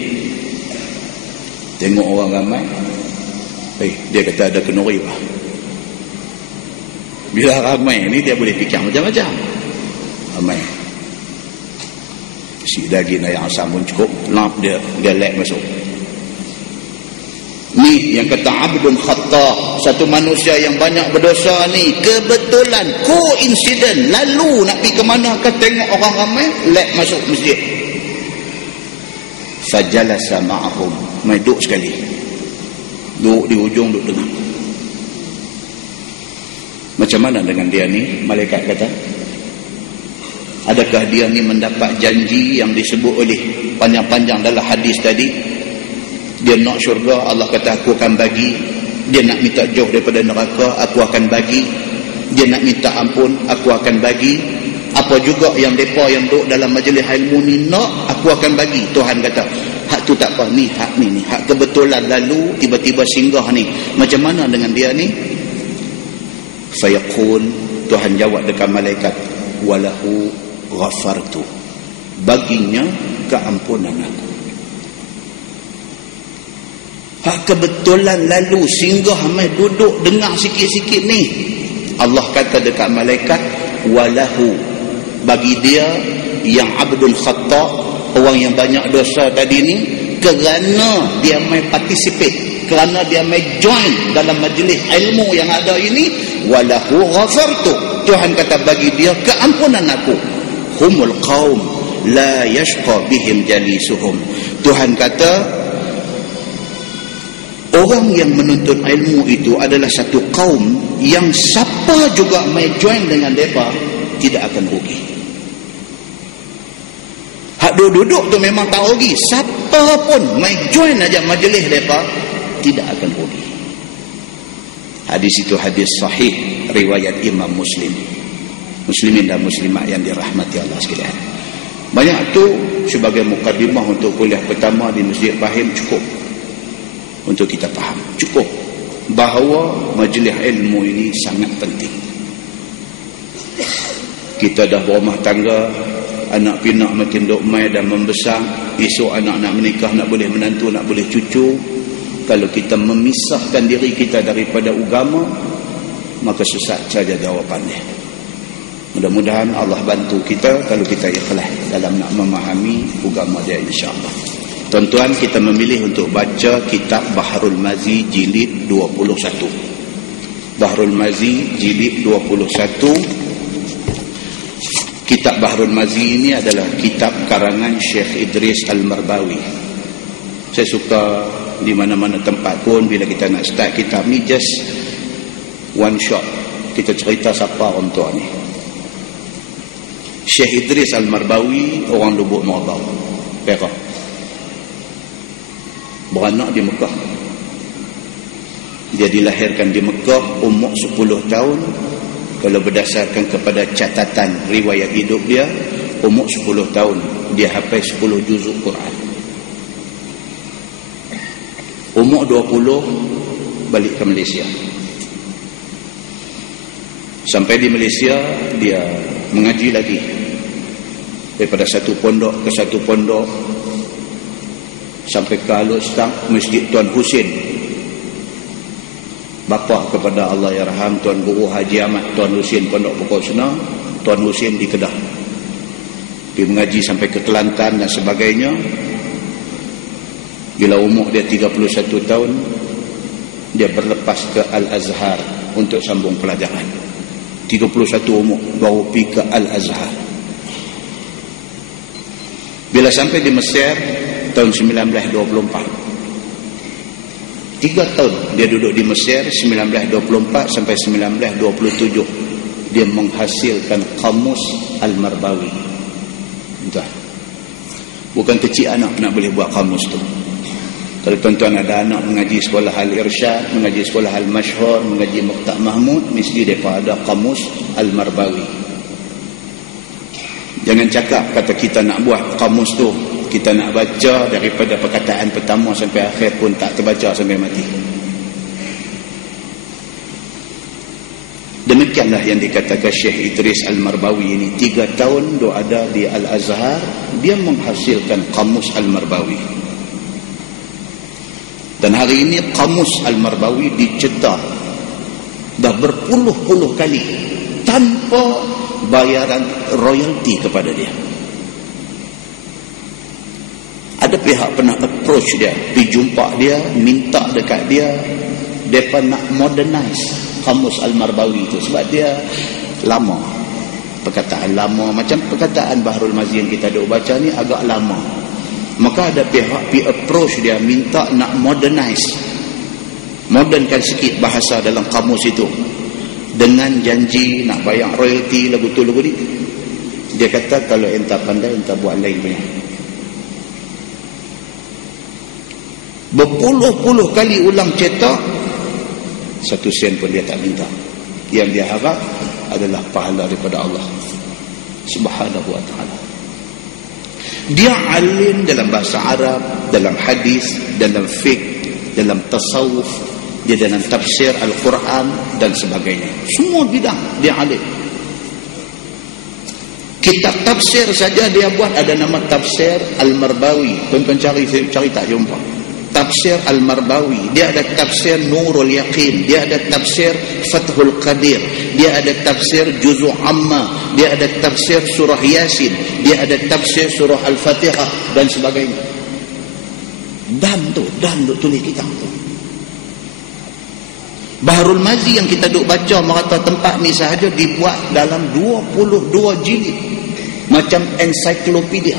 tengok orang ramai, dia kata ada kenuri bah. Bila ramai ni dia boleh fikir macam-macam. Ramai, si daging ayam asam pun cukup, lap dia lek masuk. Ni yang kata abdun khata', satu manusia yang banyak berdosa ni, kebetulan koinsiden lalu nak pergi ke mana ke tengok orang ramai, lek masuk masjid. Fajalasa ma'ahum, mai duduk sekali, duduk di ujung, duduk dengar. Macam mana dengan dia ni? Malaikat kata, adakah dia ni mendapat janji yang disebut oleh panjang-panjang dalam hadis tadi? Dia nak syurga, Allah kata aku akan bagi. Dia nak minta jauh daripada neraka, aku akan bagi. Dia nak minta ampun, aku akan bagi. Apa juga yang mereka yang duduk dalam majlis ilmu ni nak, aku akan bagi. Tuhan kata, hak tu tak apa, ni hak ni, hak kebetulan lalu tiba-tiba singgah ni, macam mana dengan dia ni? Fayaqul, Tuhan jawab dekat malaikat, walahu ghafartu, baginya keampunan aku. Hak kebetulan lalu singgah mai duduk dengar sikit-sikit ni, Allah kata dekat malaikat, walahu, bagi dia yang abdul khata', orang yang banyak dosa tadi ni, kerana dia mai participate, kerana dia mai join dalam majlis ilmu yang ada ini, walahu ghafartu, Tuhan kata bagi dia keampunan aku. Humul qaum la yashqa bihim jalisuhum, Tuhan kata orang yang menuntut ilmu itu adalah satu kaum yang siapa juga mai join dengan mereka tidak akan rugi. Hak duduk tu memang tak rugi, siapa pun mai join aja majlis mereka tidak akan rugi. Hadis itu hadis sahih riwayat Imam Muslim. Muslimin dan muslimat yang dirahmati Allah sekalian. Banyak tu sebagai mukadimah untuk kuliah pertama di Masjid Fahim, cukup untuk kita faham, cukup bahawa majlis ilmu ini sangat penting. Kita dah berumah tangga, anak pinak makin dok mai dan membesar, esok anak nak menikah, nak boleh menantu, nak boleh cucu. Kalau kita memisahkan diri kita daripada agama, maka sesat saja jawapannya. Mudah-mudahan Allah bantu kita kalau kita ikhlas dalam nak memahami agama dia, insya-Allah. Tuan-tuan, kita memilih untuk baca kitab Bahrul Mazi jilid 21. Bahrul Mazi jilid 21. Kitab Bahrul Mazi ini adalah kitab karangan Syekh Idris Al-Marbawi. Saya suka di mana-mana tempat pun bila kita nak start kitab ni, just one shot kita cerita siapa orang tua ni. Syekh Idris Al-Marbawi orang Lubuk Merbau, Perak, beranak di Mekah. Dia dilahirkan di Mekah, umur 10 tahun. Kalau berdasarkan kepada catatan riwayat hidup dia, umur 10 tahun dia hafal 10 juzuk Quran. Umur 20 balik ke Malaysia. Sampai di Malaysia dia mengaji lagi, daripada satu pondok ke satu pondok, sampai ke Al-Ustaz Masjid Tuan Husin, bapa kepada Allah yarham Tuan Guru Haji Ahmad Tuan Husin Pondok Pokok Sena, Tuan Husin di Kedah. Dia mengaji sampai ke Kelantan dan sebagainya. Bila umur dia 31 tahun, dia berlepas ke Al-Azhar untuk sambung pelajaran. 31 umur baru pergi ke Al-Azhar. Bila sampai di Mesir tahun 1924, 3 tahun dia duduk di Mesir, 1924 sampai 1927, dia menghasilkan Kamus Al-Marbawi. Entah, bukan kecil anak nak boleh buat kamus tu. Kalau tuan-tuan ada anak mengaji sekolah Al-Irsyad, mengaji sekolah Al-Mashhur, mengaji Muqta' Mahmud, mesti mereka ada Kamus Al-Marbawi. Jangan cakap kata kita nak buat kamus tu, kita nak baca daripada perkataan pertama sampai akhir pun tak terbaca sampai mati. Demikianlah yang dikatakan Syekh Idris Al-Marbawi ini. 3 tahun dia ada di Al-Azhar, dia menghasilkan Kamus Al-Marbawi. Dan hari ini Kamus Al-Marbawi dicetak dah berpuluh-puluh kali tanpa bayaran royalti kepada dia. Ada pihak pernah approach dia, pergi jumpa dia, minta dekat dia, mereka nak modernize Kamus Al-Marbawi itu sebab dia lama, perkataan lama, macam perkataan Bahrul Mazi yang kita dah baca ni agak lama. Maka ada pihak pergi approach dia, minta nak modernize, modernkan sikit bahasa dalam kamus itu, dengan janji nak bayar royalti lagu tu lagu ni. Dia kata kalau entah pandai entah buat lain punya. Berpuluh-puluh kali ulang cetak, 1 sen pun dia tak minta. Yang dia harap adalah pahala daripada Allah Subhanahu wa ta'ala. Dia alim dalam bahasa Arab, dalam hadis, dalam fiqh, dalam tasawuf, dia dalam tafsir Al-Quran dan sebagainya. Semua bidang dia alim. Kitab tafsir saja dia buat, ada nama tafsir Al-Marbawi. Tuan-tuan cari tak jumpa. Tafsir Al-Marbawi, dia ada tafsir Nurul Yaqin, dia ada tafsir Fathul Qadir, dia ada tafsir Juz'u Amma, dia ada tafsir surah Yasin, dia ada tafsir surah Al-Fatihah dan sebagainya. Dan tulis kitab tu. Baharul Mazi yang kita duk baca merata tempat ni sahaja dibuat dalam 22 jilid, macam ensiklopedia.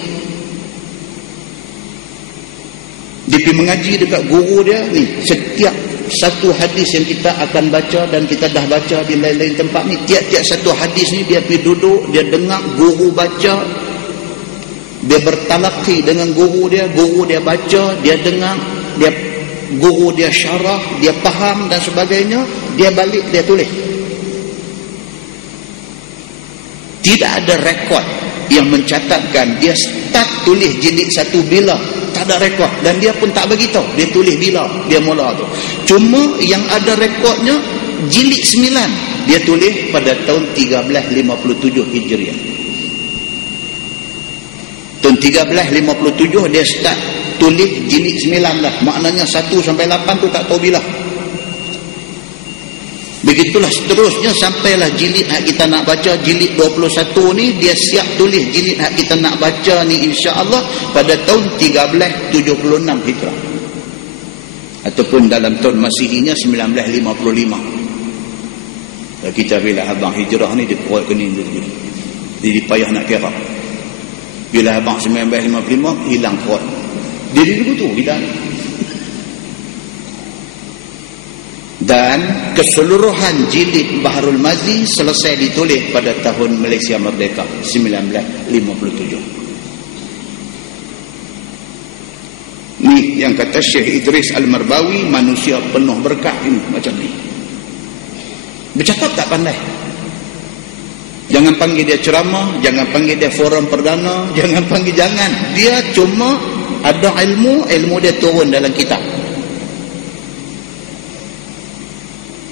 Dia pergi mengaji dekat guru dia ni, setiap satu hadis yang kita akan baca dan kita dah baca di lain-lain tempat ni, tiap-tiap satu hadis ni dia pergi duduk, dia dengar guru baca, dia bertalaqi dengan guru dia baca, dia dengar, dia guru dia syarah, dia faham dan sebagainya, dia balik dia tulis. Tidak ada rekod yang mencatatkan dia start tulis jilid 1 bila, tak ada rekod, dan dia pun tak beritahu dia tulis bila dia mula tu. Cuma yang ada rekodnya jilid 9 dia tulis pada tahun 1357 Hijriah. Tahun 1357 dia start tulis jilid 9 dah. Maknanya 1 sampai 8 tu tak tahu bila. Begitulah seterusnya sampailah jilid hak kita nak baca, jilid 21 ni dia siap tulis jilid hak kita nak baca ni insya-Allah pada tahun 1376 Hijrah. Ataupun dalam tahun Masihinya 1955. Dan kita bila abang hijrah ni dia kuat kening dia. Jadi payah nak kira. Bila abang 1955 hilang kuat. Dia begitu kita ni. Dan keseluruhan jilid Baharul Mazi selesai ditulis pada tahun Malaysia Merdeka 1957. Ni yang kata Syekh Idris Al-Marbawi, manusia penuh berkat ini macam ni. Bercakap tak pandai. Jangan panggil dia ceramah, jangan panggil dia forum perdana, jangan. Dia cuma ada ilmu dia turun dalam kitab.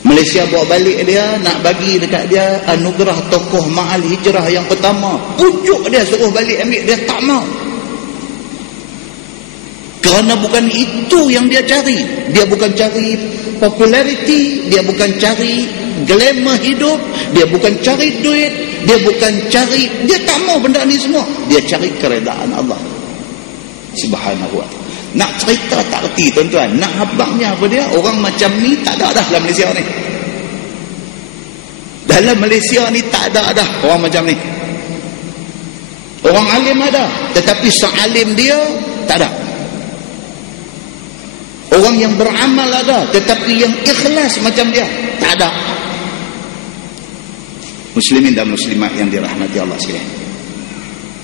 Malaysia bawa balik dia, nak bagi dekat dia anugerah tokoh Ma'al Hijrah yang pertama. Pujuk dia suruh balik ambil, dia tak mau. Kerana bukan itu yang dia cari. Dia bukan cari populariti, dia bukan cari glamour hidup, dia bukan cari duit, dia tak mau benda ni semua. Dia cari keredaan Allah Subhanahu wa ta'ala. Nak cerita tak erti tuan-tuan. Nak habangnya apa dia? Orang macam ni tak ada dah dalam Malaysia ni. Dalam Malaysia ni tak ada dah orang macam ni. Orang alim ada, tetapi sealim dia tak ada. Orang yang beramal ada, tetapi yang ikhlas macam dia tak ada. Muslimin dan muslimat yang dirahmati Allah sekalian.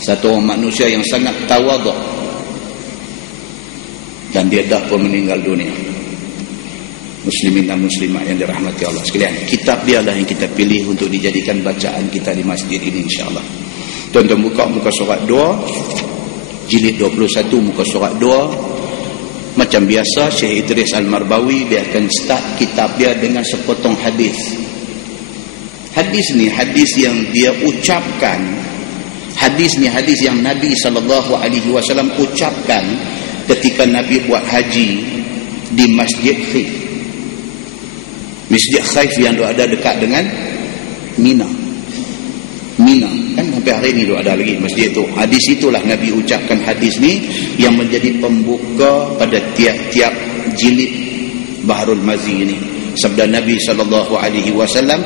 Satu orang manusia yang sangat tawaduk, dan dia dah pun meninggal dunia. Muslimin dan muslimat yang dirahmati Allah sekalian, kitab dia lah yang kita pilih untuk dijadikan bacaan kita di masjid ini insya-Allah. Tuan-tuan buka muka surat 2 jilid 21, muka surat 2. Macam biasa Syekh Idris Al-Marbawi dia akan start kitab dia dengan sepotong hadis. Hadis ni hadis yang dia ucapkan. Hadis ni hadis yang Nabi SAW ucapkan ketika Nabi buat haji di Masjid Khaif. Masjid Khaif yang ada dekat dengan Mina kan, sampai hari ni ada lagi masjid tu. Hadis itulah Nabi ucapkan hadis ni yang menjadi pembuka pada tiap-tiap jilid Baharul Mazi ini. Sabda Nabi SAW,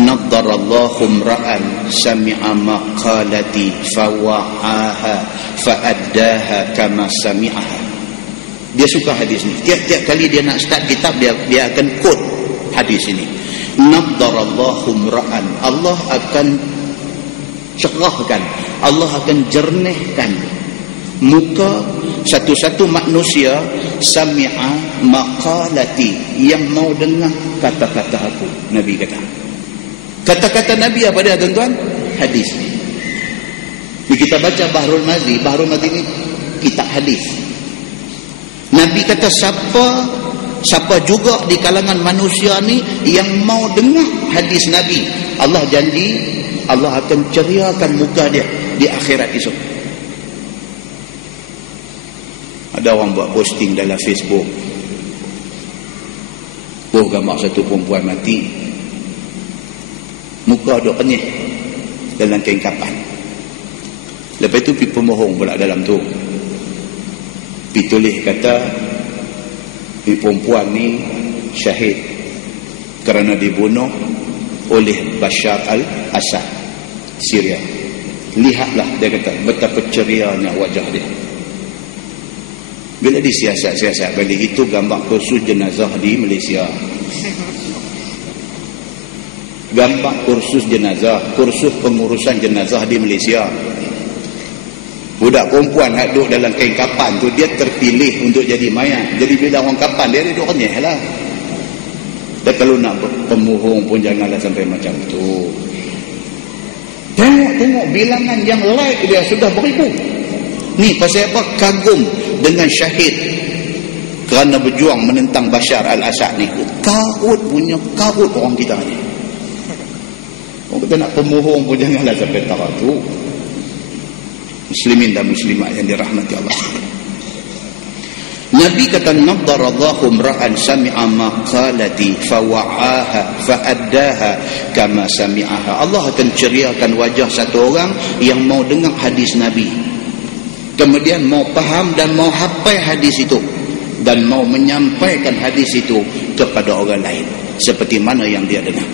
naddarallahu imra'an sami'a maqalati fawa'aha fa'addaha kama sami'aha. Dia suka hadis ni. Tiap-tiap kali dia nak start kitab, dia akan quote hadis ini. Naddarallahu imra'an, Allah akan cerahkan, Allah akan jernihkan muka satu-satu manusia, sami'a maqalati, yang mau dengar kata-kata aku. Nabi kata, kata-kata Nabi apa dia tuan-tuan? Hadis. Kita baca Bahrul Mazi ni kitab hadis. Nabi kata siapa juga di kalangan manusia ni yang mau dengar hadis Nabi, Allah janji Allah akan ceriakan muka dia di akhirat esok. Ada orang buat posting dalam Facebook, gambar satu perempuan mati, muka duk kenyih dalam kain kapan. Lepas tu pergi pemohong pula dalam tu, pergi tulis kata perempuan ni syahid kerana dibunuh oleh Bashar al-Assad Syria. Lihatlah, dia kata, betapa cerianya wajah dia. Bila disiasat-siasat balik, itu gambar kursus jenazah di Malaysia. Gambar kursus jenazah, kursus pengurusan jenazah di Malaysia. Budak perempuan yang duduk dalam kain kapan tu, dia terpilih untuk jadi mayat. Jadi bila orang kapan, dia duduk kenyih lah. Dan kalau nak pemohong pun janganlah sampai macam tu. Tengok bilangan yang like dia sudah beribu. Ni pasal apa? Kagum dengan syahid kerana berjuang menentang Bashar al-Assad ni. Karut orang kita ni. Orang kita nak pemohong pun janganlah sampai tarah tu. Muslimin dan muslimat yang dirahmati Allah. Nabi kata, naddarallahu imra'an sami'a maqalati fawa'aha fa'addaha kama sami'aha. Allah akan ceriakan wajah satu orang yang mau dengar hadis Nabi, kemudian mau faham dan mau hafal hadis itu, dan mau menyampaikan hadis itu kepada orang lain seperti mana yang dia dengar.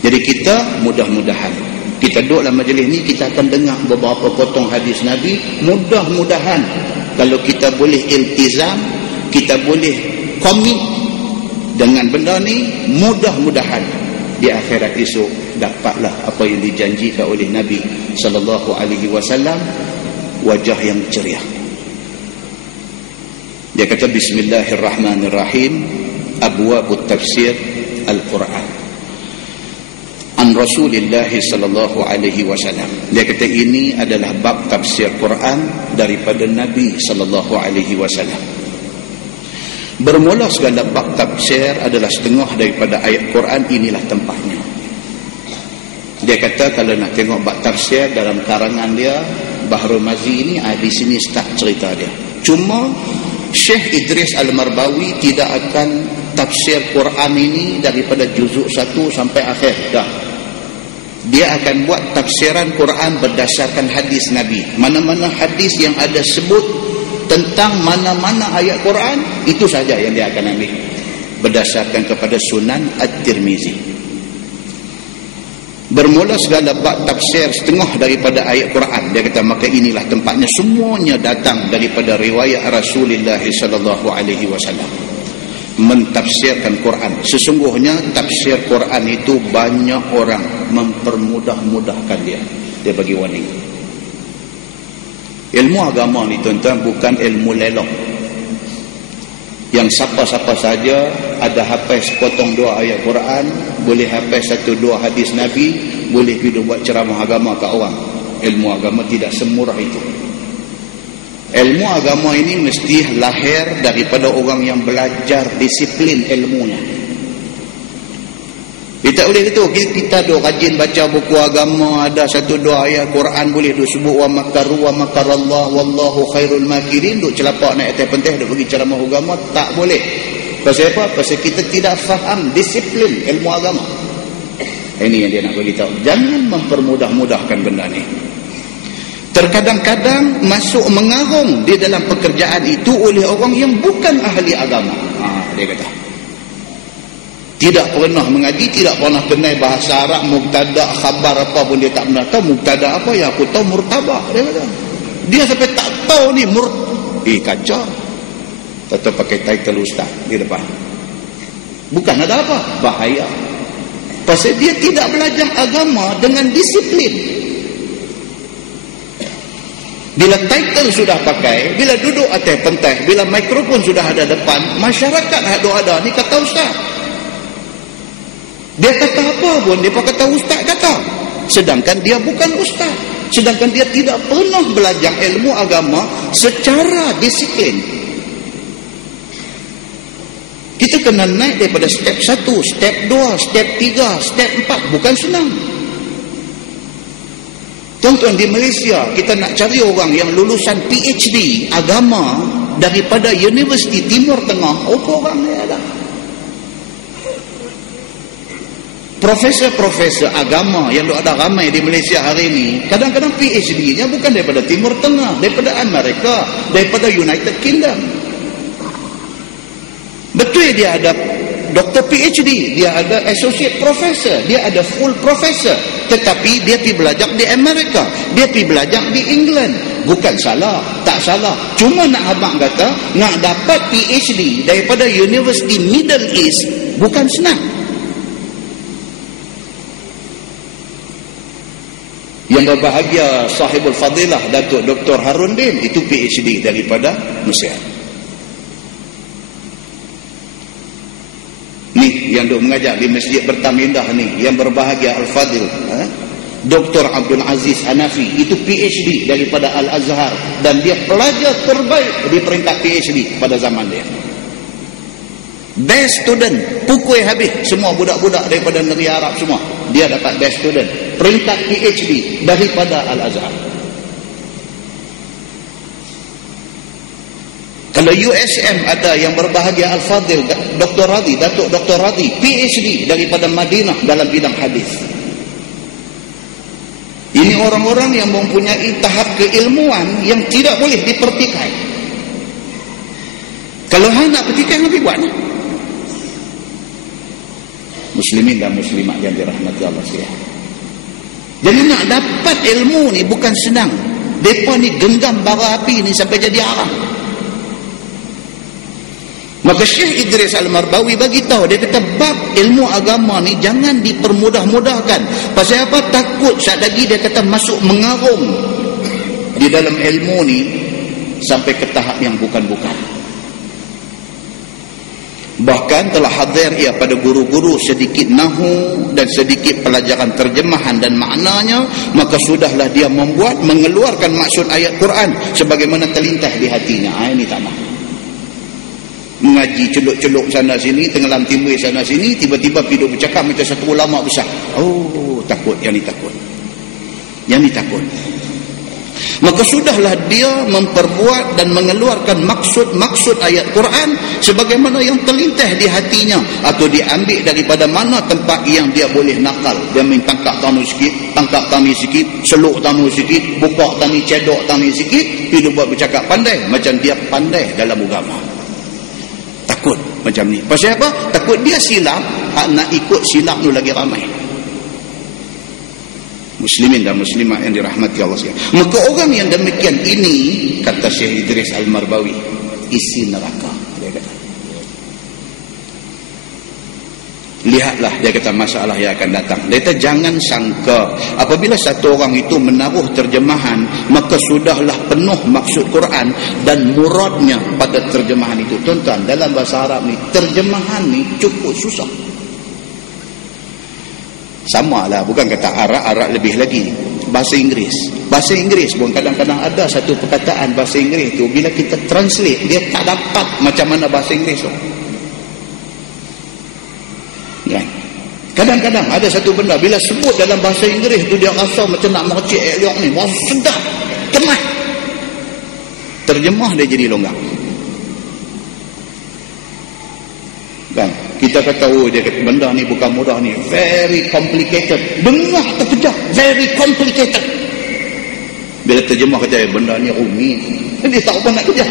Jadi kita mudah-mudahan kita duduk dalam majlis ni, kita akan dengar beberapa potong hadis Nabi. Mudah-mudahan kalau kita boleh iltizam, kita boleh komit dengan benda ni, mudah-mudahan di akhirat esok dapatlah apa yang dijanjikan oleh Nabi sallallahu alaihi wasallam, wajah yang ceria. Dia kata bismillahirrahmanirrahim, abwabut tafsir al-Quran an Rasulillah sallallahu alaihi wasallam. Dia kata ini adalah bab tafsir Quran daripada Nabi sallallahu alaihi wasallam. Bermula segala bab tafsir adalah setengah daripada ayat Quran, inilah tempatnya. Dia kata kalau nak tengok bab tafsir dalam karangan dia Bahrul Mazi ni, di sini start cerita dia. Cuma Syekh Idris Al-Marbawi tidak akan tafsir Quran ini daripada juzuk 1 sampai akhir dah. Dia akan buat tafsiran Quran berdasarkan hadis Nabi. Mana-mana hadis yang ada sebut tentang mana-mana ayat Quran, itu saja yang dia akan ambil berdasarkan kepada Sunan At-Tirmizi. Bermula segala bab tafsir setengah daripada ayat Quran, dia kata maka inilah tempatnya, semuanya datang daripada riwayat Rasulullah sallallahu alaihi wasallam mentafsirkan Quran. Sesungguhnya tafsir Quran itu banyak orang mempermudah-mudahkan dia. Dia bagi warning. Ilmu agama ni tuan-tuan bukan ilmu lelong yang siapa-siapa saja ada hafal sepotong dua ayat Quran, boleh hafal 1-2 hadis Nabi, boleh pergi buat ceramah agama ke orang. Ilmu agama tidak semurah itu. Ilmu agama ini mesti lahir daripada orang yang belajar disiplin ilmunya. Kita boleh gitu, kita duk rajin baca buku agama, ada 1-2 ayat Quran boleh duk sebut wa makaru wa makarallah wallahu khairul makirin, duk celapak naik atas penteh duk pergi ceramah agama, tak boleh. Pasal apa? Pasal kita tidak faham disiplin ilmu agama. Ini yang dia nak bagi tahu. Jangan mempermudah-mudahkan benda ni. Terkadang-kadang masuk mengarung di dalam pekerjaan itu oleh orang yang bukan ahli agama. Dia kata tidak pernah mengaji, tidak pernah kenal bahasa Arab, mubtada, khabar apa pun dia tak pernah tahu. Mubtada apa yang aku tahu murtabah, dia kata. Dia sampai tak tahu ni kacau. Tetap pakai title ustaz di depan. Bukan ada apa, bahaya. Pasal dia tidak belajar agama dengan disiplin. Bila title sudah pakai, bila duduk atas pentas, bila mikrofon sudah ada depan, masyarakat ada ni kata ustaz. Dia kata apa pun, dia kata ustaz kata. Sedangkan dia bukan ustaz. sedangkan dia tidak pernah belajar ilmu agama secara disiplin. Kita kena naik daripada step 1, step 2, step 3, step 4. Bukan senang. Tuan-tuan, di Malaysia kita nak cari orang yang lulusan PhD agama daripada Universiti Timur Tengah. Orang ni ada. Profesor-profesor agama yang ada ramai di Malaysia hari ini, kadang-kadang PhD-nya bukan daripada Timur Tengah, daripada Amerika, daripada United Kingdom. Betul dia ada Dr. PhD, dia ada Associate Professor, dia ada Full Professor, tetapi dia pergi belajar di Amerika, dia pergi belajar di England. Bukan salah, tak salah. Cuma nak abang kata, nak dapat PhD daripada University Middle East bukan senang. Yang berbahagia sahibul fadilah Datuk Dr. Harun Din, itu PhD daripada Mesir. Ni yang duk mengajar di Masjid Bertamindah ni, yang berbahagia Al-Fadil, Dr. Abdul Aziz Hanafi, itu PhD daripada Al-Azhar, dan dia pelajar terbaik di peringkat PhD pada zaman dia. Best student, pukul habis semua budak-budak daripada negeri Arab semua, dia dapat best student, peringkat PhD daripada Al-Azhar. Kalau USM ada yang berbahagia Al-Fadil Dr. Radhi, Datuk Dr. Radhi, PhD daripada Madinah dalam bidang hadis. Ini orang-orang yang mempunyai tahap keilmuan yang tidak boleh dipertikai. Kalau hang nak pertikai, habis buat ni. Muslimin dan muslimat yang dirahmati Allah sekalian. Jadi nak dapat ilmu ni bukan senang. Depa ni genggam bara api ni sampai jadi arang. Maka Syekh Idris Al-Marbawi bagi tahu, dia kata bab ilmu agama ni jangan dipermudah-mudahkan. Pasal apa? Takut saat lagi dia kata masuk mengarung di dalam ilmu ni sampai ke tahap yang bukan-bukan. Bahkan telah hadir ia pada guru-guru sedikit nahu dan sedikit pelajaran terjemahan dan maknanya, maka sudahlah dia mengeluarkan maksud ayat Quran sebagaimana terlintas di hatinya. Ini tak mahu mengaji celuk-celuk sana sini, tenggelam timbul sana sini, tiba-tiba pergi bercakap macam satu ulama besar. Oh, takut, yang ni takut, yang ni takut. Maka sudahlah dia memperbuat dan mengeluarkan maksud-maksud ayat Quran sebagaimana yang terlintas di hatinya, atau diambil daripada mana tempat yang dia boleh nakal. Dia main tangkap tanu sikit, tangkap tani sikit, seluk tanu sikit, buka tani, cedok tani sikit, pergi buat bercakap pandai macam dia pandai dalam agama. Takut macam ni. Pasal apa? Takut dia silap, nak ikut silap tu lagi ramai. Muslimin dan muslimat yang dirahmati Allah sekalian. Maka orang yang demikian ini, kata Syekh Idris Al-Marbawi, isi neraka, dia kata. Lihatlah, dia kata, masalah yang akan datang. Dia kata jangan sangka apabila satu orang itu menaruh terjemahan, maka sudahlah penuh maksud Quran dan muradnya pada terjemahan itu. Tuan-tuan, dalam bahasa Arab ni, terjemahan ni cukup susah. Sama lah, bukan kata Arab lebih lagi. Bahasa Inggeris pun kadang-kadang ada satu perkataan bahasa Inggeris tu, bila kita translate, dia tak dapat macam mana bahasa Inggeris tu. Ya. Kadang-kadang ada satu benda, bila sebut dalam bahasa Inggeris tu, dia rasa macam nak mercik elok ni, wah sedap, kemas. Terjemah dia jadi longgar. Kan? Kita kata, oh dia kata benda ni bukan mudah ni, very complicated. Dengar terkejap, very complicated. Bila terjemah kata benda ni rumit, dia tak apa nak kerja.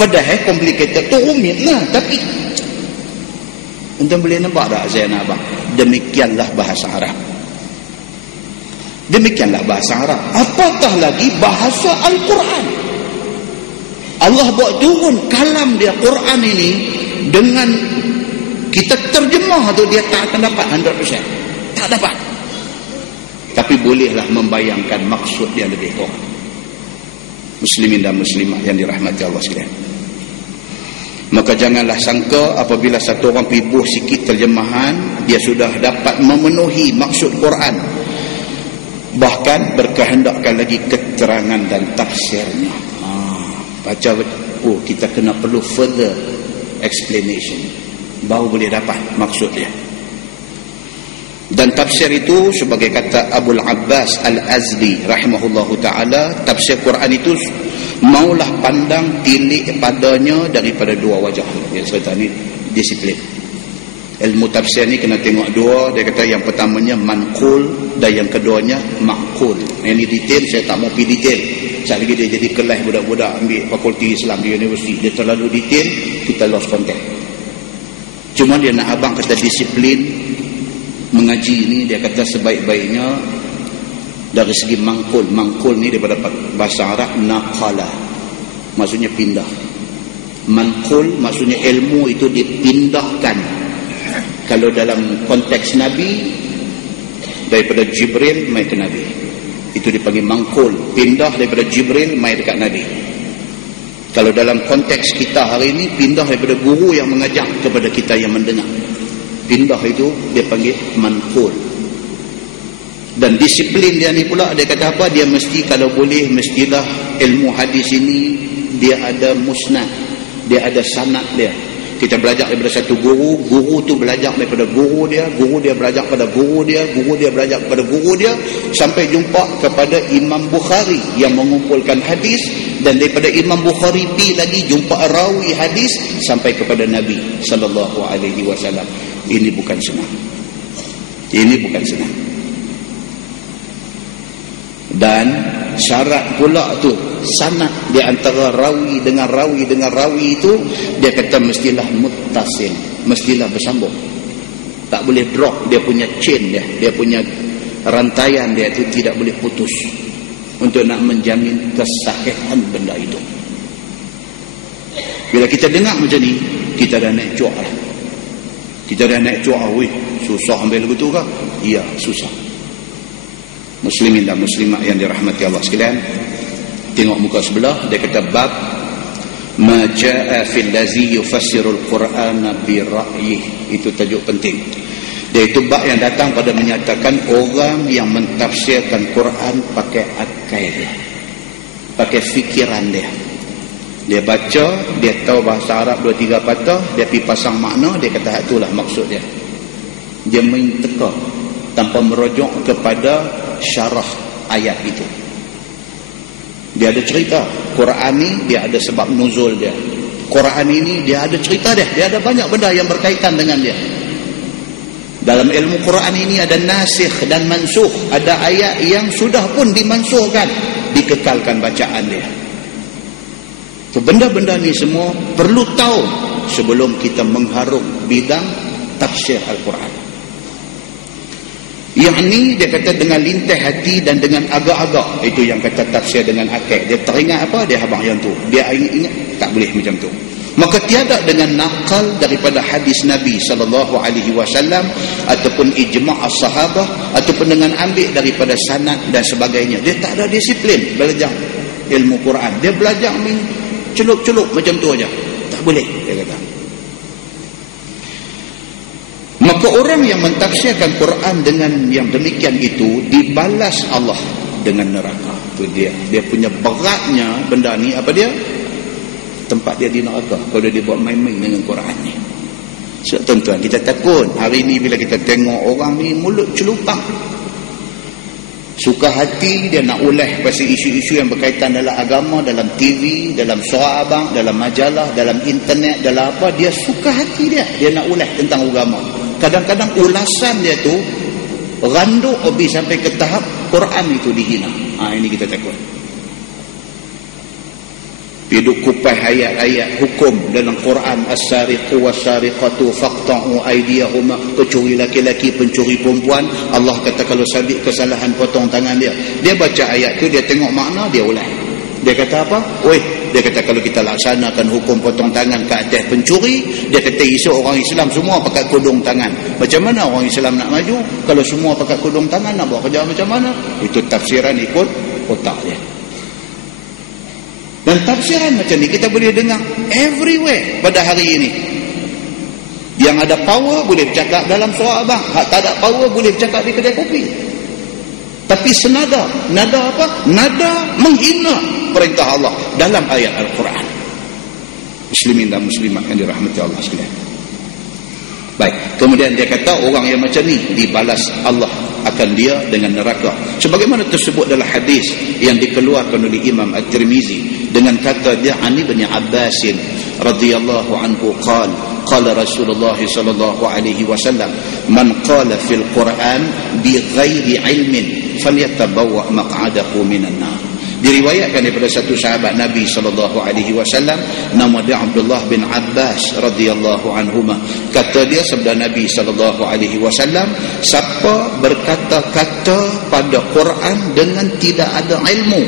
Padahal complicated tu rumit lah. Tapi anda boleh nampak tak saya nak abang? Demikianlah bahasa Arab. Demikianlah bahasa Arab. Apatah lagi bahasa Al-Quran. Allah buat turun kalam dia Quran ini, dengan kita terjemah tu dia tak akan dapat 100%. Tak dapat. Tapi bolehlah membayangkan maksud dia lebih kurang. Muslimin dan muslimat yang dirahmati Allah sekalian. Maka janganlah sangka apabila satu orang pibuh sikit terjemahan, dia sudah dapat memenuhi maksud Quran. Bahkan berkehendakkan lagi keterangan dan tafsirnya. Baca, kita kena perlu further explanation, baru boleh dapat maksud dia. Dan tafsir itu sebagai kata Abul Abbas Al-Azdi rahimahullahu ta'ala, tafsir Quran itu maulah pandang tilik padanya daripada dua wajah. Dia cerita ni disiplin. Ilmu tafsir ni kena tengok dua. Dia kata yang pertamanya manqul dan yang keduanya ma'qul. Yang ni detail, saya tak mau pergi detail. Sekali lagi dia jadi kelas budak-budak ambil fakulti Islam di universiti. Dia terlalu detail, kita lost contact. Cuma dia nak abang kata disiplin mengaji ni, dia kata sebaik-baiknya dari segi mangkul. Mangkul ni daripada bahasa Arab naqala, maksudnya pindah. Mangkul maksudnya ilmu itu dipindahkan. Kalau dalam konteks Nabi, daripada Jibril mai ke Nabi, itu dipanggil mangkul, pindah daripada Jibril mai dekat Nabi. Kalau dalam konteks kita hari ini, pindah daripada guru yang mengajar kepada kita yang mendengar. Pindah itu dia panggil manqul. Dan disiplin dia ni pula, dia kata apa? Dia mesti kalau boleh, mestilah ilmu hadis ini dia ada musnad, dia ada sanad dia. Kita belajar daripada satu guru, guru tu belajar daripada guru dia belajar pada guru dia, guru dia belajar kepada guru dia, sampai jumpa kepada Imam Bukhari yang mengumpulkan hadis, dan daripada Imam Bukhari pi lagi jumpa rawi hadis sampai kepada Nabi sallallahu alaihi wasallam. Ini bukan senang. Ini bukan senang. Dan syarat pula tu sanad di antara rawi dengan rawi dengan rawi itu, dia kata mestilah muttasil, mestilah bersambung, tak boleh drop dia punya chain dia punya rantaian dia itu tidak boleh putus, untuk nak menjamin kesahihan benda itu. Bila kita dengar macam ni, kita dah naik cuak lah. Kita dah naik cuak, susah ambil begitu kah? Ya, susah. Muslimin dan muslimat yang dirahmati Allah sekalian, tengok muka sebelah, dia kata bab ma jaa fil ladzi yufassirul qur'ana bi ra'yihi. Itu tajuk penting. Dia itu bab yang datang pada menyatakan orang yang mentafsirkan Quran pakai akal dia, pakai fikiran dia. Dia baca, dia tahu bahasa Arab 2-3 patah, dia pergi pasang makna, dia kata itulah maksud dia. Dia main teka tanpa merujuk kepada syarah ayat itu. Dia ada cerita Quran ni, dia ada sebab nuzul dia. Quran ini dia ada cerita dia ada banyak benda yang berkaitan dengan dia. Dalam ilmu Quran ini ada nasikh dan mansukh, ada ayat yang sudah pun dimansuhkan, dikekalkan bacaan dia. So, benda-benda ni semua perlu tahu sebelum kita mengharung bidang tafsir Al-Quran. Yang ni dia kata dengan lintah hati dan dengan agak-agak. Itu yang kata tafsir dengan akal. Dia teringat apa? Dia habang yang tu. Dia ingat tak boleh macam tu. Maka tiada dengan nakal daripada hadis Nabi SAW ataupun ijma' as-sahabah ataupun dengan ambil daripada sanad dan sebagainya. Dia tak ada disiplin belajar ilmu Quran. Dia belajar celup-celup macam tu aja. Tak boleh, dia kata. Maka orang yang mentafsirkan Quran dengan yang demikian itu dibalas Allah dengan neraka. Itu dia punya beratnya benda ni. Apa dia? Tempat dia di neraka kalau dia buat main-main dengan Quran ni. So tuan-tuan, kita takut hari ni bila kita tengok orang ni mulut celupang, suka hati dia nak ulah pasal isu-isu yang berkaitan dalam agama, dalam TV, dalam suara abang, dalam majalah, dalam internet, dalam apa, dia suka hati dia nak ulah tentang agama. Kadang-kadang ulasan dia tu randuk habis sampai ke tahap Quran itu dihina. Ini kita takut. Hidup kupas ayat-ayat hukum dalam Quran, as-sariqu was-sariqatu faqta'u aydiyahuma, pencuri laki-laki, pencuri perempuan. Allah kata kalau sabit kesalahan potong tangan dia. Dia baca ayat tu, dia tengok makna, dia ulang. Dia kata apa? Dia kata kalau kita laksanakan hukum potong tangan ke atas pencuri, dia kata esok orang Islam semua pakai kudung tangan. Macam mana orang Islam nak maju kalau semua pakai kudung tangan? Nak buat kerja macam mana? Itu tafsiran ikut otak dia. Dan tafsiran macam ni kita boleh dengar everywhere pada hari ini. Yang ada power boleh bercakap dalam suara abang, hak tak ada power boleh bercakap di kedai kopi. tapi senada. Nada apa? Nada menghina perintah Allah dalam ayat Al-Quran. Muslimin dan muslimat yang dirahmati Allah sekalian. Baik, kemudian dia kata orang yang macam ni dibalas Allah akan dia dengan neraka. Sebagaimana tersebut dalam hadis yang dikeluarkan oleh Imam At-Tirmizi dengan kata dia Ani bin Abbas radhiyallahu anhu qala Rasulullah sallallahu alaihi wasallam man qala fil Quran bi ghairi ilmin falyatabawwa maq'adahu minan nar. Diriwayatkan daripada satu sahabat Nabi sallallahu alaihi wasallam, nama dia Abdullah bin Abbas radhiyallahu anhuma. Kata dia sabda Nabi sallallahu alaihi wasallam, siapa berkata-kata pada Quran dengan tidak ada ilmu,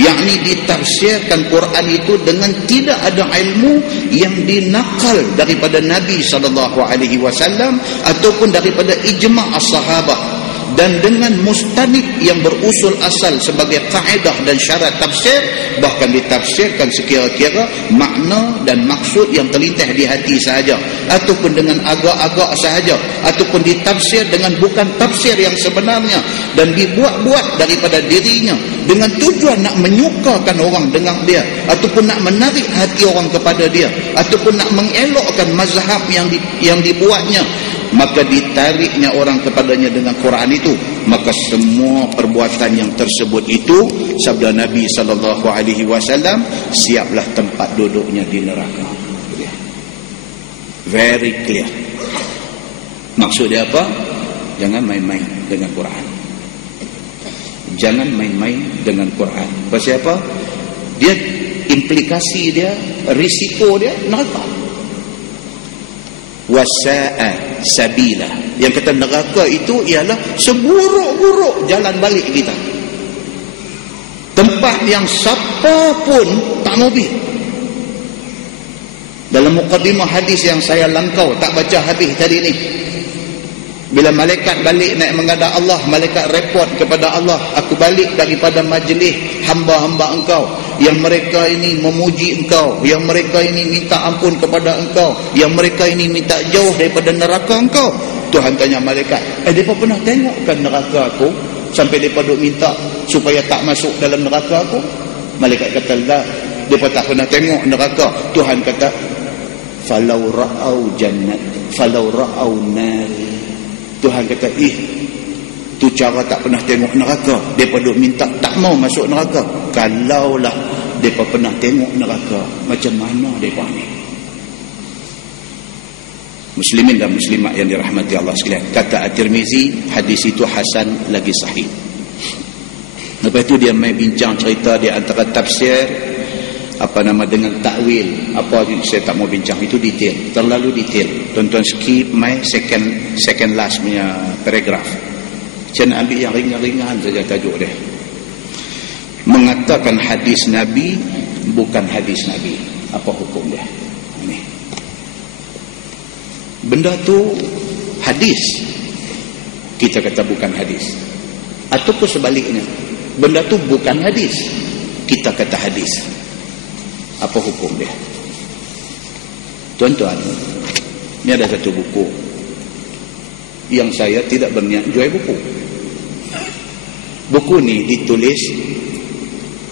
yakni ditafsirkan Quran itu dengan tidak ada ilmu yang dinakal daripada Nabi sallallahu alaihi wasallam ataupun daripada ijma' as-sahabah, dan dengan mustanid yang berusul asal sebagai kaedah dan syarat tafsir, bahkan ditafsirkan sekira-kira makna dan maksud yang terlintas di hati sahaja, ataupun dengan agak-agak sahaja, ataupun ditafsir dengan bukan tafsir yang sebenarnya dan dibuat-buat daripada dirinya dengan tujuan nak menyukakan orang dengar dia, ataupun nak menarik hati orang kepada dia, ataupun nak mengelokkan mazhab yang dibuatnya, maka ditariknya orang kepadanya dengan Quran itu, maka semua perbuatan yang tersebut itu, sabda Nabi sallallahu alaihi wasallam, siaplah tempat duduknya di neraka. Very clear. Maksud dia apa? Jangan main-main dengan Quran. Jangan main-main dengan Quran. Pasal apa? Dia implikasi dia, risiko dia neraka. Wasa'a sabila. Yang kata neraka itu ialah seburuk-buruk jalan balik kita, tempat yang siapa pun tak mau pergi. Dalam mukadimah hadis yang saya langkau tak baca habis tadi ni, bila malaikat balik naik menghadap Allah, malaikat report kepada Allah, aku balik daripada majlis hamba-hamba engkau yang mereka ini memuji engkau, yang mereka ini minta ampun kepada engkau, yang mereka ini minta jauh daripada neraka engkau. Tuhan tanya malaikat, mereka pernah tengokkan neraka aku sampai mereka duk minta supaya tak masuk dalam neraka aku? Malaikat kata, la, mereka tak pernah tengok neraka. Tuhan kata, falau ra'au jannat falau ra'au nari. Tuhan kata, tu cara tak pernah tengok neraka, mereka duk minta tak mau masuk neraka. Kalaulah mereka pernah tengok neraka, macam mana mereka ni? Muslimin dan muslimat yang dirahmati Allah sekalian, kata At-Tirmizi, hadis itu hasan lagi sahih. Lepas itu dia main bincang cerita di antara tafsir dengan takwil apa, saya tak mau bincang itu detail, terlalu detail. Tuan-tuan skip my second last punya paragraph. Saya nak ambil yang ringan-ringan saja tajuk dia. Mengatakan hadis Nabi bukan hadis Nabi, apa hukum dia? Ini benda tu hadis, kita kata bukan hadis, ataupun sebaliknya, benda tu bukan hadis, kita kata hadis. Apa hukum dia? Tuan-tuan, ini ada satu buku yang saya tidak berniat jual buku. Buku ni ditulis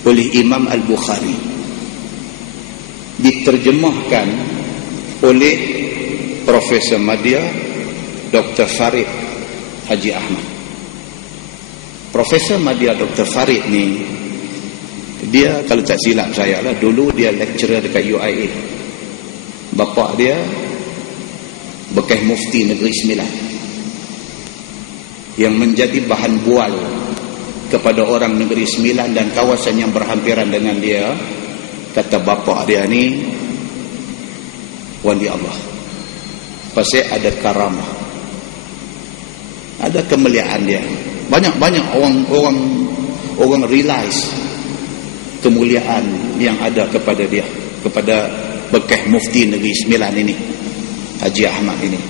oleh Imam Al-Bukhari, diterjemahkan oleh Profesor Madya Dr. Farid Haji Ahmad. Profesor Madya Dr. Farid ni, dia kalau tak silap saya lah, dulu dia lecturer dekat UIA. Bapa dia bekas mufti Negeri Sembilan yang menjadi bahan bual kepada orang Negeri Sembilan dan kawasan yang berhampiran dengan dia. Kata bapa dia ni wali Allah, pasal ada karamah, ada kemuliaan dia. Banyak-banyak orang realize kemuliaan yang ada kepada dia, kepada bekas mufti Negeri Sembilan ini, Haji Ahmad ini.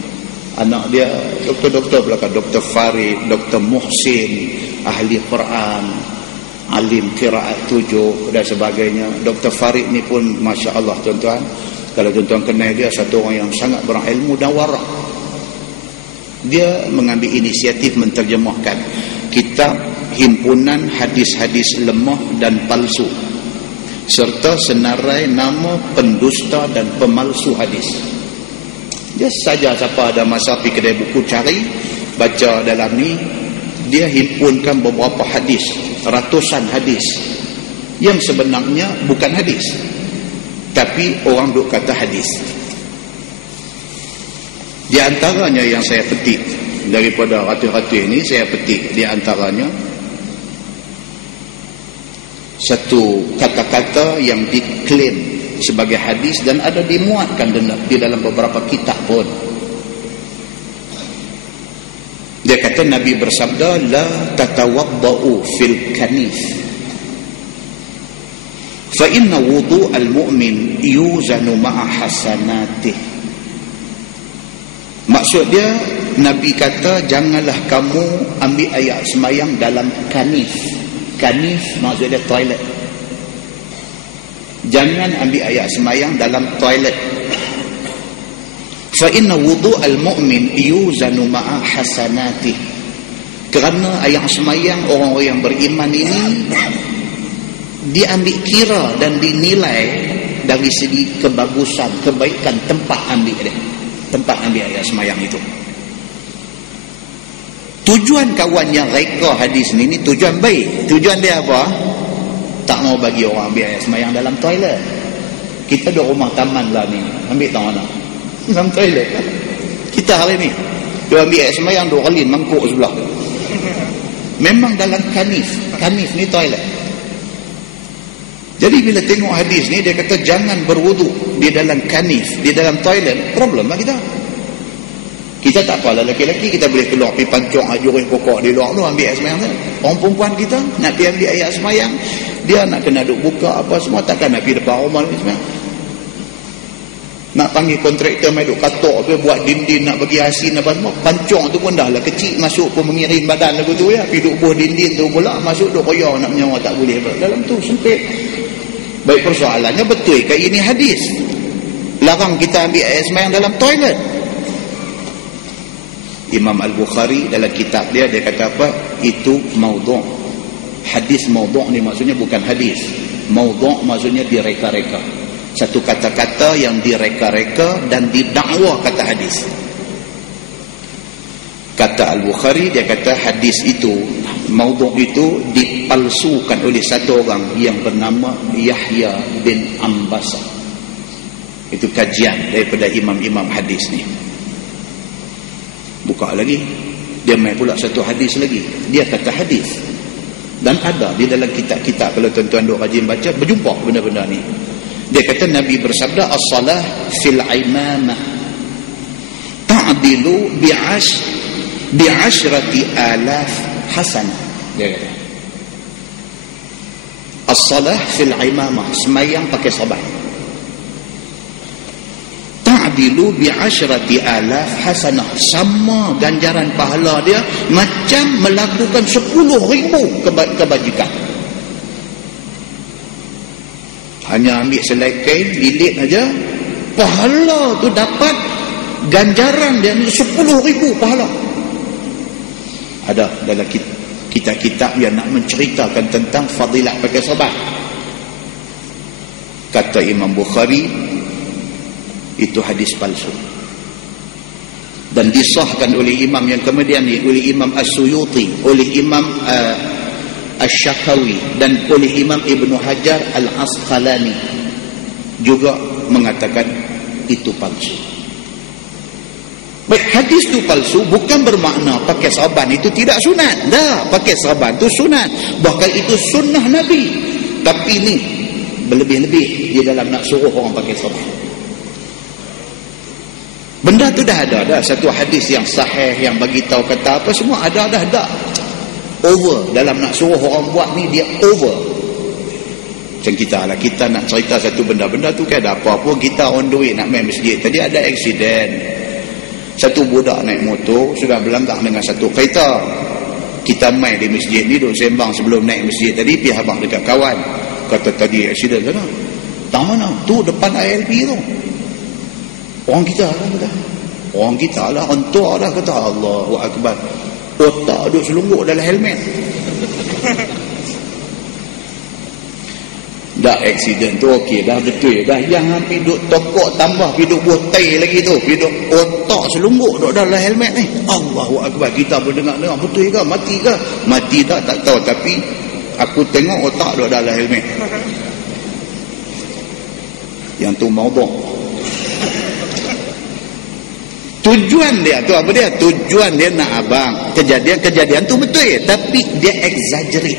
Anak dia doktor-doktor belakang, Dr. Farid, Dr. Muhsin, ahli Quran, alim qiraat 7 dan sebagainya. Dr. Farid ni pun Masya Allah tuan-tuan, kalau tuan-tuan kenal dia, satu orang yang sangat berilmu dan warak. Dia mengambil inisiatif menterjemahkan kitab himpunan hadis-hadis lemah dan palsu serta senarai nama pendusta dan pemalsu hadis. Dia saja siapa ada masa pergi kedai buku cari, baca dalam ni, dia himpunkan beberapa hadis, ratusan hadis yang sebenarnya bukan hadis, tapi orang duk kata hadis. Di antaranya yang saya petik daripada ratus-ratus ini, saya petik di antaranya satu kata-kata yang diklaim sebagai hadis dan ada dimuatkan di dalam beberapa kitab pun. Dia kata Nabi bersabda, la tatawaddau fil kanif fa inna wudu'al mu'min yuzanu ma'a hasanatih. Maksud dia, Nabi kata janganlah kamu ambil air semayang dalam kanif. Kanif maksud dia toilet. Jangan ambil air semayang dalam toilet. Fa inna wudu'al mu'min yuzanu ma'a hasanatih. Kerana air semayang orang-orang yang beriman ini diambil kira dan dinilai dari segi kebagusan, kebaikan tempat ambil dia. Tempat ambil air semayang itu. Tujuan kawan yang reka hadis ni tujuan baik. Tujuan dia apa? Tak mau bagi orang ambil air semayang dalam toilet. Kita ada rumah taman lah ni, ambil tahu mana? Dalam toilet. Kita hari ni dia ambil air semayang, dua kali mangkuk sebelah. Memang dalam kanif. Kanif ni toilet. Jadi bila tengok hadis ni, dia kata jangan berwuduk di dalam kanif, di dalam toilet. Problem lah kita. Kita tak apalah, lelaki-lelaki kita boleh keluar pergi pancung ajurin pokok di luar tu ambil air semayang tu. Orang perempuan kita nak pergi ambil air semayang, dia nak kena duk buka apa semua, takkan nak pergi depan rumah ni semayang. Nak panggil kontraktor main duk katok tu, buat dinding nak bagi asin apa semua, pancung tu pun dah lah kecil, masuk pun mengirim badan lagu tu ya, pergi duk buah dinding tu pula, masuk duk koyak nak menyawa tak boleh. Dalam tu sempit. Baik, persoalannya betul ke ini hadis larang kita ambil air semayang dalam toilet? Imam Al-Bukhari dalam kitab dia kata apa? Itu maudhu'. Hadis maudhu' ni maksudnya bukan hadis. Maudhu' maksudnya direka-reka. Satu kata-kata yang direka-reka dan didakwa kata hadis. Kata Al-Bukhari, dia kata hadis itu, maudhu' itu dipalsukan oleh satu orang yang bernama Yahya bin Ambasa. Itu kajian daripada imam-imam hadis ni. Buka lagi, dia main pula satu hadis lagi, dia kata hadis. Dan ada di dalam kitab-kitab, kalau tuan-tuan duk rajin baca, berjumpa benda-benda ni. Dia kata Nabi bersabda, as-salah fil imamah ta'dilu bi'ashrati alaf hasanah. Dia kata as-salah fil imamah, semayang pakai sabat, ta'dilu bi'ashrati alaf hasanah, sama ganjaran pahala dia macam melakukan 10,000 kebajikan. Hanya ambil selai kain, lilit aja, pahala tu dapat ganjaran dia ni 10,000 pahala. Ada dalam kitab-kitab yang nak menceritakan tentang fadilat pakai sabat. Kata Imam Bukhari, itu hadis palsu. Dan disahkan oleh imam yang kemudian ni, oleh Imam As-Suyuti, oleh Imam Asy-Syakawi dan oleh Imam Ibnu Hajar Al-Asqalani juga mengatakan itu palsu. Baik, hadis itu palsu bukan bermakna pakai saban itu tidak sunat. Dah, pakai saban itu sunat. Bahkan itu sunnah Nabi. Tapi ni berlebih-lebih di dalam nak suruh orang pakai saban. Benda tu dah ada dah. Satu hadis yang sahih yang bagi tahu kata apa semua ada dah. Over dalam nak suruh orang buat ni, dia over. Macam kita lah, kita nak cerita satu benda tu kan ada apa-apa, kita on the way nak main masjid. Tadi ada aksiden. Satu budak naik motor sudah berlanggar dengan satu kereta. Kita main di masjid ni, duduk sembang sebelum naik masjid tadi, pergi habang dekat kawan. Kata tadi aksiden sana. Tak mana? Tu depan ILP tu. Orang kita lah kata. Orang kita lah, orang tua lah kata. Allahu Akbar. Otak duk selungguk dalam helmet. Dah aksiden tu okey dah, betul dah. Yang hampir duk tokok tambah pergi duk buah tai lagi tu, pergi duk otak selungguk duk dalam helmet ni. Allahu Akbar. Kita berdengar-dengar, betul ke? Mati ke? Mati tak tahu, tapi aku tengok otak duk dalam helmet. Yang tu maudhu'. Tujuan dia tu apa dia? Tujuan dia nak abang kejadian tu betul, tapi dia exaggerate.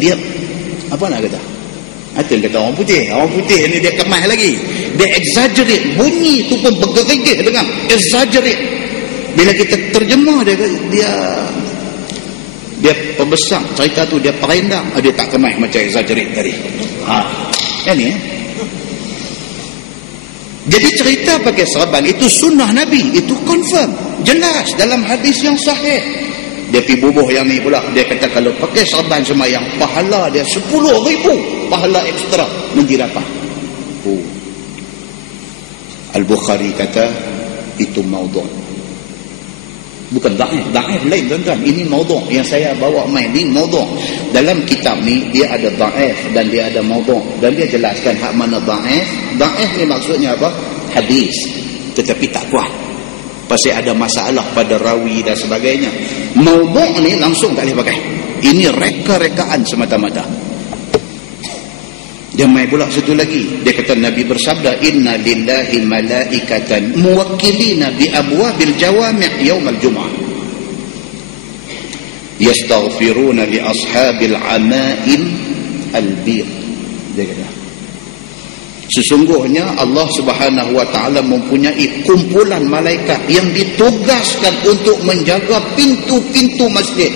Dia apa nak kata? Itu kata orang putih ni dia kemas lagi. Dia exaggerate. Bunyi tu pun bergerigih dengan exaggerate. Bila kita terjemah dia pembesar cerita tu, dia perendang, dia tak kemas macam exaggerate tadi. Ini jadi cerita pakai serban itu sunnah Nabi, itu confirm, jelas dalam hadis yang sahih. Dia pergi bubuh yang ni pula, dia kata kalau pakai serban semayang, pahala dia 10,000 pahala ekstra nanti dapat. Al-Bukhari kata itu maudhu'. Bukan da'if lain tuan-tuan. Ini maudhu'. Yang saya bawa main ni maudhu'. Dalam kitab ni dia ada da'if dan dia ada maudhu'. Dan dia jelaskan hak mana da'if. Da'if ni maksudnya apa? Hadis. Tetapi tak kuat. Pasti ada masalah pada rawi dan sebagainya. Maudhu' ni langsung tak boleh pakai. Ini reka-rekaan semata-mata. Dia main pula satu lagi. Dia kata Nabi bersabda, inna lillahi malaikatan muwakkilina bi abwabil jawami' yaumal jum'ah yastaghfiruna li ashabil ama'in albir. Dia kata sesungguhnya Allah Subhanahu wa taala mempunyai kumpulan malaikat yang ditugaskan untuk menjaga pintu-pintu masjid.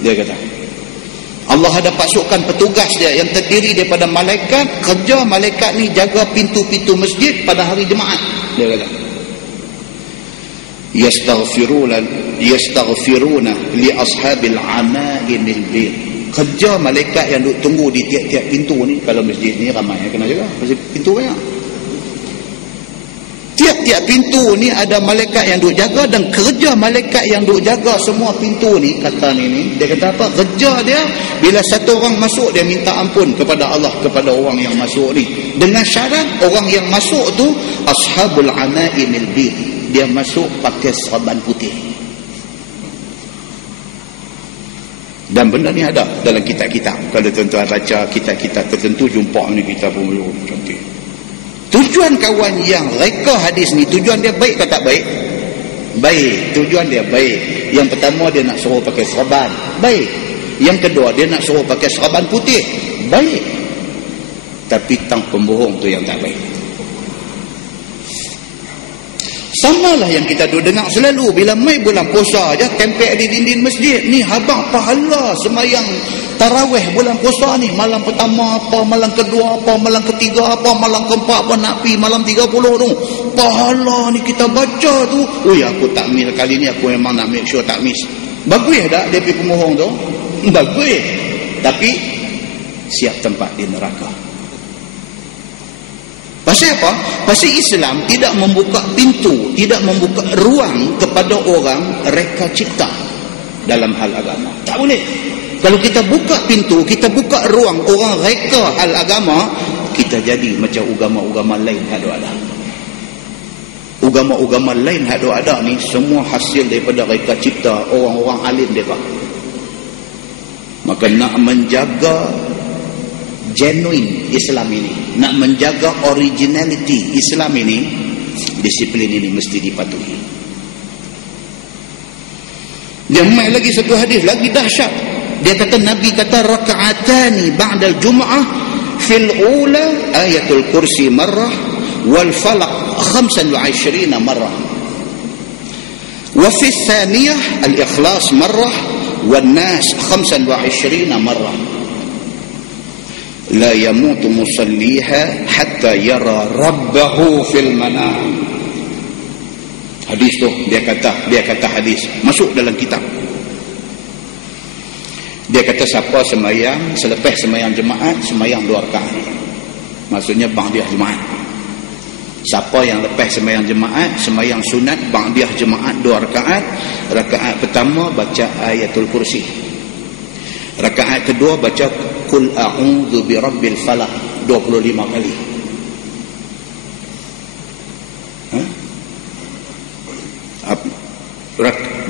Dia kata Allah ada pasukan petugas dia yang terdiri daripada malaikat. Kerja malaikat ni jaga pintu-pintu masjid pada hari Jumaat. Dia kata yastaghfiruna li ashabil ama'inil bir. Kerja malaikat yang duk tunggu di tiap-tiap pintu ni. Kalau masjid ni ramai kena jaga, pasal pintu banyak. Tiap-tiap pintu ni ada malaikat yang duk jaga, dan kerja malaikat yang duk jaga semua pintu ni, kata ni dia kata apa? Kerja dia bila satu orang masuk, dia minta ampun kepada Allah kepada orang yang masuk ni, dengan syarat orang yang masuk tu ashabul ama'inil bir, dia masuk pakai serban putih. Dan benda ni ada dalam kitab-kitab. Kalau tuan-tuan baca kitab-kitab tertentu, jumpa ni kita pun cantik. Tujuan kawan yang reka hadis ni, tujuan dia baik ke tak baik? Baik. Tujuan dia baik. Yang pertama dia nak suruh pakai serban. Baik. Yang kedua dia nak suruh pakai serban putih. Baik. Tapi tang pembohong tu yang tak baik. Samalah yang kita duk dengar selalu bila mai bulan puasa aja kempek di dinding masjid ni, habang pahala semayang tarawih bulan puasa ni, malam pertama apa, malam kedua apa, malam ketiga apa, malam keempat apa, nak pi malam 30 tu. Pahala ni kita baca tu. Aku tak miss kali ni, aku memang nak make sure tak miss. Bagus tak dia pergi pemohong tu? Bagus. Tapi siap tempat di neraka. Pasal apa? Pasal Islam tidak membuka pintu, tidak membuka ruang kepada orang reka cipta dalam hal agama. Tak boleh. Kalau kita buka pintu, kita buka ruang orang reka hal agama, kita jadi macam agama-agama lain hadu ada. Agama-agama lain hadu ada ni semua hasil daripada reka cipta orang-orang alim mereka. Maka nak menjaga genuine Islam ini, nak menjaga originality Islam ini, disiplin ini mesti dipatuhi. Dia mai lagi satu hadis lagi dahsyat. Dia kata Nabi kata raka'atani ba'dal jum'ah fil ula ayatul kursi marrah wal falaq 25 marrah wa fi thaniyah al ikhlas marrah wan nas 25 marrah la yamutu musalliha hatta yara rabbahu fil manam. Hadis tu dia kata hadis masuk dalam kitab. Dia kata siapa semayang selepas semayang jemaat, semayang 2 rakaat, maksudnya ba'diyah jemaat, Siapa yang lepas sembahyang jemaat, sembahyang sunat ba'diyah jemaat 2 rakaat. Rakaat pertama baca ayatul kursi. Rakaat kedua baca qul a'udzu birabbil falaq 25 kali.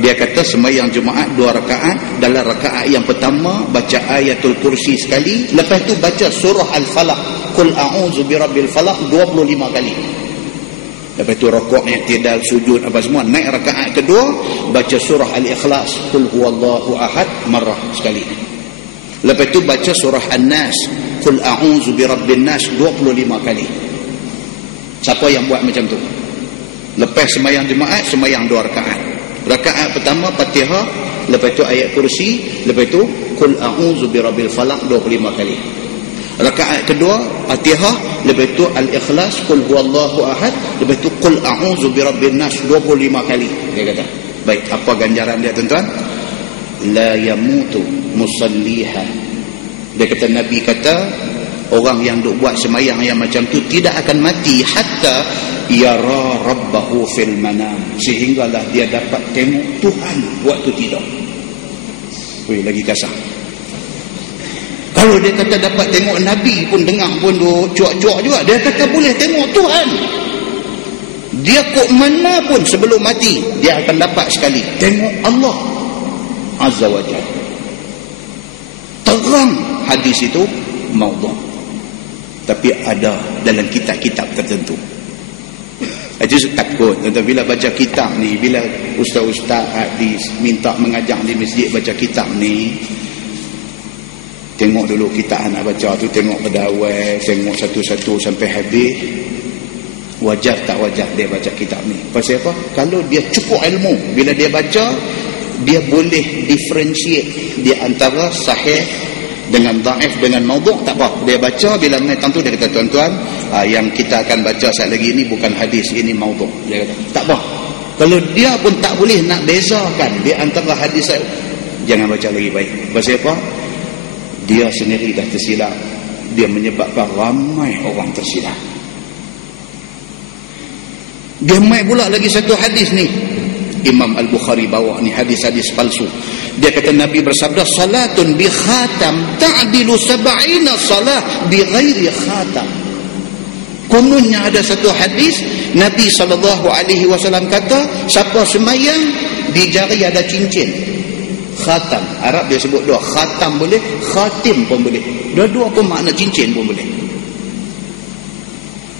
Dia kata sembahyang jemaat 2 rakaat, dalam rakaat yang pertama baca ayatul kursi sekali, lepas tu baca surah al-falaq qul a'udzu birabbil falaq 25 kali. Lepas tu rukuk, i'tidal, sujud apa semua. Naik rakaat kedua baca surah al-ikhlas qul huwallahu ahad marrah sekali. Lepas tu baca surah an-nas qul a'udzu birabbin nas 25 kali. Siapa yang buat macam tu? Lepas sembahyang jemaat, sembahyang 2 rakaat. Rakaat pertama Fatihah, lepas tu ayat kursi, lepas tu qul a'udzu birabbil falaq 25 kali. Rakaat kedua Fatihah, lepas tu al-ikhlas qul huwallahu ahad, lepas tu qul a'udzu birabbin nas 25 kali. Dia kata, baik, apa ganjaran dia tuan-tuan? La yamutu musalliha. Dia kata, Nabi kata orang yang duk buat sembahyang yang macam tu tidak akan mati hatta yara rabbahu fil manam, sehinggalah dia dapat tengok Tuhan waktu tidur. Weh, lagi kasar. Kalau dia kata dapat tengok Nabi pun dengar pun cuak-cuak juga. Dia kata boleh tengok Tuhan. Dia kok mana pun sebelum mati dia akan dapat sekali tengok Allah Azza wa Jalla. Terang hadis itu maudhu', tapi ada dalam kitab-kitab tertentu. Aja takut tuan-tuan bila baca kitab ni, bila ustaz-ustaz minta mengajar di masjid baca kitab ni, tengok dulu kita nak baca tu, tengok pada awal, tengok satu-satu sampai habis. Wajar tak wajar dia baca kitab ni? Pasal apa? Kalau dia cukup ilmu, bila dia baca, dia boleh differentiate di antara sahih dengan dhaif dengan maudhu', tak apa. Dia baca, bila menit tentu dia kata, tuan-tuan, yang kita akan baca saat lagi ini bukan hadis, ini maudhu'. Dia kata, tak apa. Kalau dia pun tak boleh nak bezakan di antara hadis, jangan baca lagi baik. Pasal apa? Dia sendiri dah tersilap. Dia menyebabkan ramai orang tersilap. Dia mai pula lagi satu hadis ni, Imam Al-Bukhari bawa ni hadis-hadis palsu. Dia kata Nabi bersabda, salatun bi khatam ta'dilu 70 salah bi ghairi khatam. Kononnya ada satu hadis Nabi SAW kata, siapa sembahyang di jari ada cincin khatam. Arab dia sebut dua, khatam boleh, khatim pun boleh, dua-dua pun makna cincin pun boleh.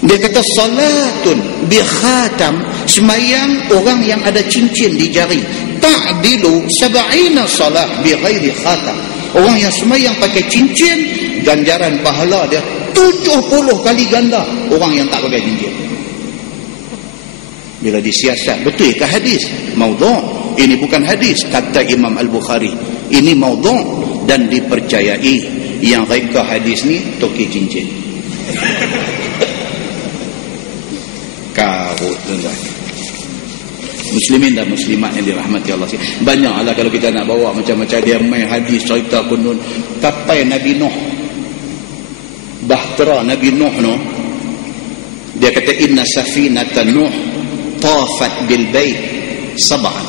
Dia kata salatun bi khatam, sembahyang orang yang ada cincin di jari, ta'dilu 70 salah bi ghairi khatam. Orang yang sembahyang pakai cincin, ganjaran pahala dia 70 kali ganda orang yang tak pakai cincin. Bila disiasat, betul ke hadis? Maudhu'. Ini bukan hadis, kata Imam Al-Bukhari. Ini maudhu' dan dipercayai. Yang reka hadis ni toki cincin. Karut tuan-tuan. Muslimin dan muslimat yang dirahmati Allah. Banyaklah kalau kita nak bawa macam-macam dia main hadis cerita kunun. Kapai Nabi Nuh, bahtera Nabi Nuh no, dia kata inna safinata Nuh tafat bil bait sab'an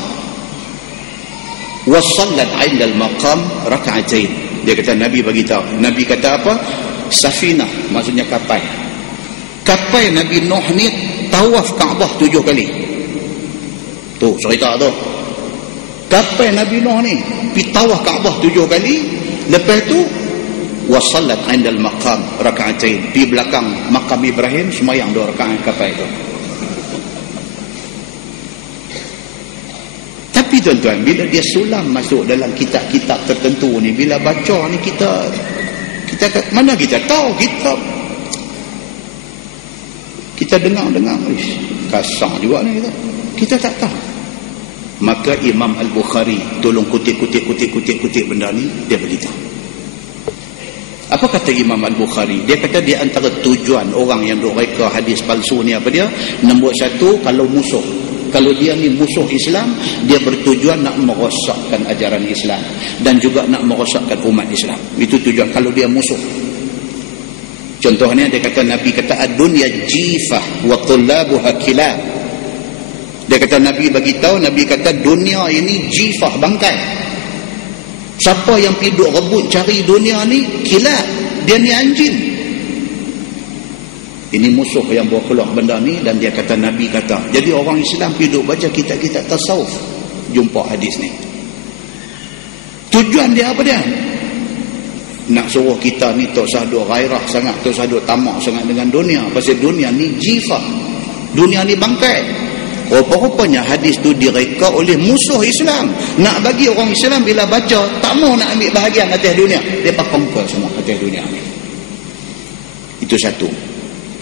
wa sallat 'inda al-maqam rak'atain. Dia kata Nabi bagi tahu. Nabi kata apa? Safinah maksudnya kapai. Kapai Nabi Nuh ni tawaf Kaabah 7 kali. Tu cerita tu. Kapai Nabi Nuh ni pergi tawaf Kaabah 7 kali. Lepas tu wasallat 'inda al-maqam rak'atain, di belakang makam Ibrahim sembahyang 2 rakaat kapai tu. Tapi tuan-tuan, bila dia sulam masuk dalam kitab-kitab tertentu ni, bila baca ni kita mana kita tahu, kita dengar-dengar, kasar juga ni kita tak tahu. Maka Imam Al-Bukhari tolong kutip benda ni, dia beritahu. Apa kata Imam Al-Bukhari? Dia kata di antara tujuan orang yang duk reka hadis palsu ni apa dia? Nombor 1, kalau musuh. Kalau dia ni musuh Islam, dia bertujuan nak merosakkan ajaran Islam dan juga nak merosakkan umat Islam. Itu tujuan kalau dia musuh. Contohnya dia kata, Nabi kata ad-dunya jifah wa tullabuha kilab. Dia kata Nabi bagi tahu, Nabi kata dunia ini jifah, bangkai. Siapa yang piduk rebut cari dunia ni, kilab, dia ni anjing. Ini musuh yang bawa keluar benda ni. Dan dia kata, Nabi kata, jadi orang Islam piduk baca kitab-kitab tasawuf, jumpa hadis ni. Tujuan dia apa dia? Nak suruh kita ni tak usah duk gairah sangat, tak usah duk tamak sangat dengan dunia. Pasal dunia ni jifah, dunia ni bangkai. Rupa-rupanya hadis tu direka oleh musuh Islam. Nak bagi orang Islam bila baca tak mau nak ambil bahagian atas dunia, dia pakongkol semua atas dunia ni. Itu satu.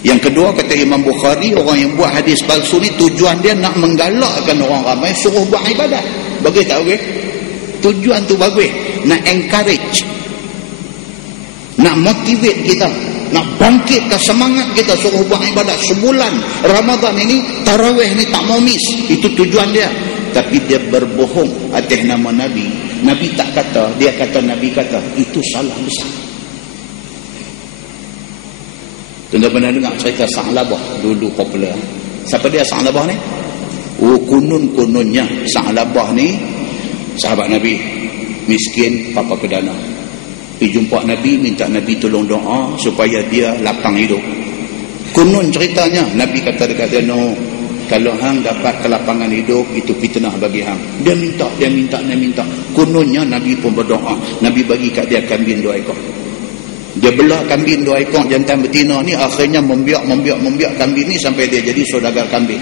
Yang kedua, kata Imam Bukhari, orang yang buat hadis palsu ni tujuan dia nak menggalakkan orang ramai suruh buat ibadat. Bagus tak bagus? Tujuan tu bagus, nak encourage, nak motivate kita, nak bangkitkan semangat kita suruh buat ibadat. Sebulan Ramadan ini, tarawih ni tak mau miss. Itu tujuan dia. Tapi dia berbohong atas nama Nabi. Nabi tak kata, dia kata Nabi kata. Itu salah besar. Tuan-tuan pernah dengar cerita Sa'labah dulu popular? Siapa dia Sa'labah ni? Oh, kunun-kununnya Sa'labah ni sahabat Nabi, miskin, papa kedana. Pergi jumpa Nabi, minta Nabi tolong doa supaya dia lapang hidup. Kunun ceritanya, Nabi kata dekat dia, no, kalau hang dapat kelapangan hidup, itu fitnah bagi hang. Dia minta. Kununnya Nabi pun berdoa. Nabi bagi kat dia kambing 2 ekor. Dia belah kambing 2 ekor jantan betina ni, akhirnya membiak kambing ni sampai dia jadi saudagar kambing.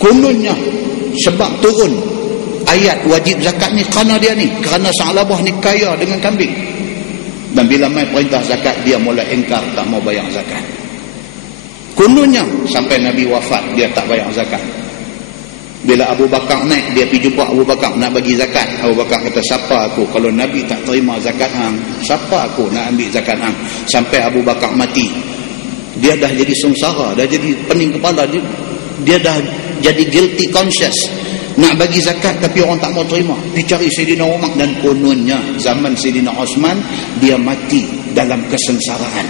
Kununnya sebab turun ayat wajib zakat ni kerana dia ni, kerana Sa'labah ni kaya dengan kambing. Dan bila mai perintah zakat, dia mula engkar, tak mau bayar zakat. Kononnya sampai Nabi wafat dia tak bayar zakat. Bila Abu Bakar naik, dia pergi jumpa Abu Bakar nak bagi zakat. Abu Bakar kata, siapa aku kalau Nabi tak terima zakat hang? Siapa aku nak ambil zakat hang? Sampai Abu Bakar mati, dia dah jadi sengsara, dah jadi pening kepala, dia dah jadi guilty conscious nak bagi zakat, tapi orang tak mau terima. Dia cari Sayyidina Umar, dan kononnya zaman Sayyidina Osman dia mati dalam kesengsaraan.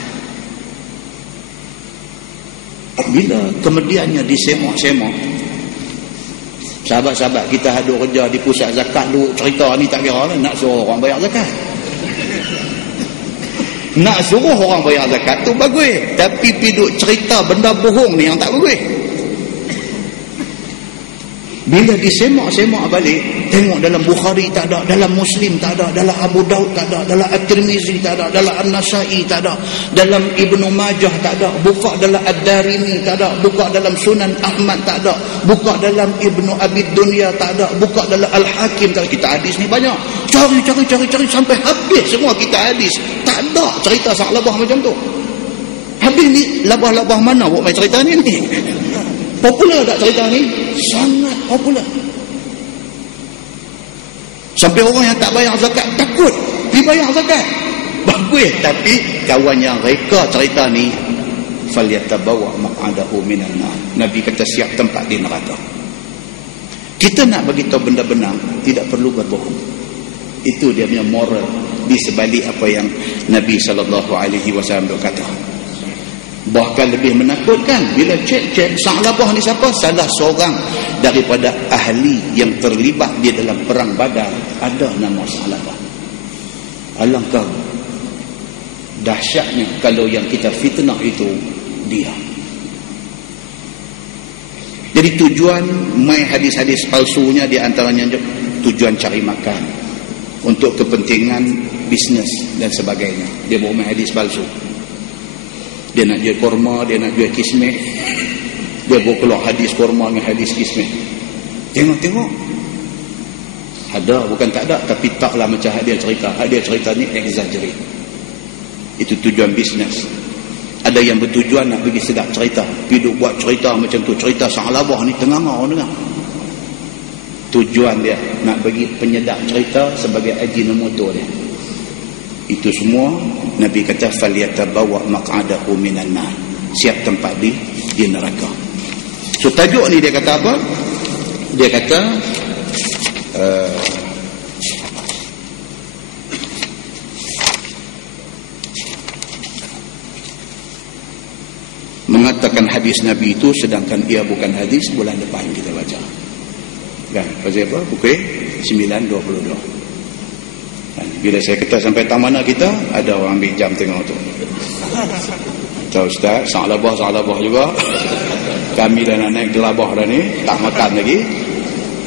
Bila kemudiannya disemak-semak, sahabat-sahabat kita hadut kerja di pusat zakat dulu cerita ni, tak kira lah, nak suruh orang bayar zakat. Nak suruh orang bayar zakat tu bagus, tapi piduk cerita benda bohong ni yang tak bagus. Bila disemak-semak balik, tengok dalam Bukhari tak ada, dalam Muslim tak ada, dalam Abu Daud tak ada, dalam At-Tirmizi tak ada, dalam An-Nasai tak ada, dalam Ibnu Majah tak ada, buka dalam Ad-Darimi tak ada, buka dalam Sunan Ahmad tak ada, buka dalam Ibnu Abi Dunya tak ada, buka dalam Al-Hakim tak ada. Kita hadis ni banyak, cari sampai habis semua kita hadis, tak ada cerita Sa'labah macam tu. Habis ni labah-labah mana buat main cerita ni? Popular tak cerita ni? Sangat popular. Sampai orang yang tak bayar zakat takut dibayar zakat. Bagus, tapi kawan yang reka cerita ni, falyatabawa maq'adahu minan nar. Nabi kata siap tempat di neraka. Kita nak bagi tahu benda benar, tidak perlu berbohong. Itu dia punya moral di sebalik apa yang Nabi SAW kata. Bahkan lebih menakutkan bila cek Sa'labah ni siapa? Salah seorang daripada ahli yang terlibat di dalam perang Badar, ada nama Sa'labah. Alangkah dahsyatnya kalau yang kita fitnah itu dia. Jadi tujuan mai hadis-hadis palsunya di antaranya tujuan cari makan, untuk kepentingan bisnes dan sebagainya. Dia bawa mai hadis palsu. Dia nak jual korma, dia nak jual kismeh, dia bawa keluar hadis korma dengan hadis kismeh. Tengok ada, bukan tak ada, tapi taklah macam dia cerita. Dia cerita ni exaggerate. Itu tujuan bisnes. Ada yang bertujuan nak bagi sedap cerita, pergi buat cerita macam tu, cerita Sa'labah ni tengah-tengah orang dengar. Tujuan dia nak bagi penyedap cerita sebagai ajinomoto dia. Itu semua Nabi kata falyatabawa maq'adahu minan nar, siap tempat di neraka. So tajuk ni dia kata apa? Dia kata mengatakan hadis Nabi itu sedangkan ia bukan hadis, bulan depan kita baca. Kan? Pasal apa? Pukul 9.22. Kan? Bila saya kata sampai tang mana kita, ada orang ambil jam tengok tu. Tahu Ustaz, saklabah juga. Kami dah nak naik gelabah dah ni, tak makan lagi.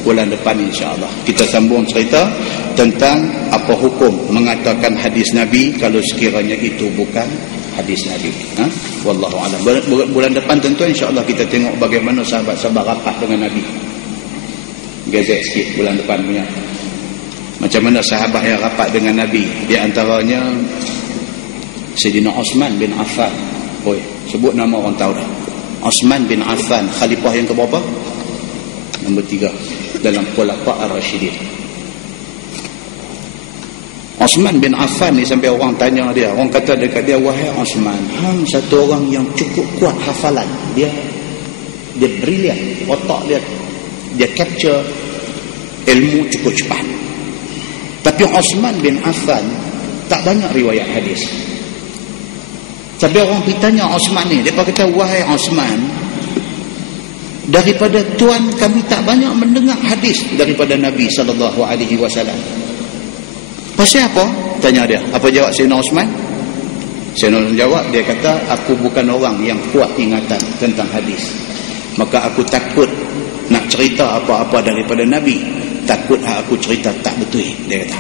Bulan depan insya-Allah kita sambung cerita tentang apa hukum mengatakan hadis Nabi kalau sekiranya itu bukan hadis Nabi. Wallahu a'lam. Bulan depan tentu insya-Allah kita tengok bagaimana sahabat-sahabat rapat dengan Nabi. Gazet sikit bulan depan punya. Macam mana sahabat yang rapat dengan Nabi. Di antaranya Sayyidina Osman bin Affan. Oi, sebut nama orang tahu dah. Osman bin Affan, khalifah yang keberapa? Nombor 3 dalam Khulafa' Ar-Rasyidin. Osman bin Affan ni sampai orang tanya dia, orang kata dekat dia, wahai Osman, hang satu orang yang cukup kuat hafalan. Dia brilian, otak dia capture ilmu cukup cepat. Tapi Osman bin Affan tak banyak riwayat hadis. Sampai orang pergi tanya Osman ni, dia kata, wahai Osman, daripada tuan kami tak banyak mendengar hadis daripada Nabi SAW. Pasal apa? Tanya dia. Apa jawab Sayyidina Osman? Sayyidina Osman jawab, dia kata, aku bukan orang yang kuat ingatan tentang hadis. Maka aku takut nak cerita apa-apa daripada Nabi. Takut aku cerita tak betul, dia kata.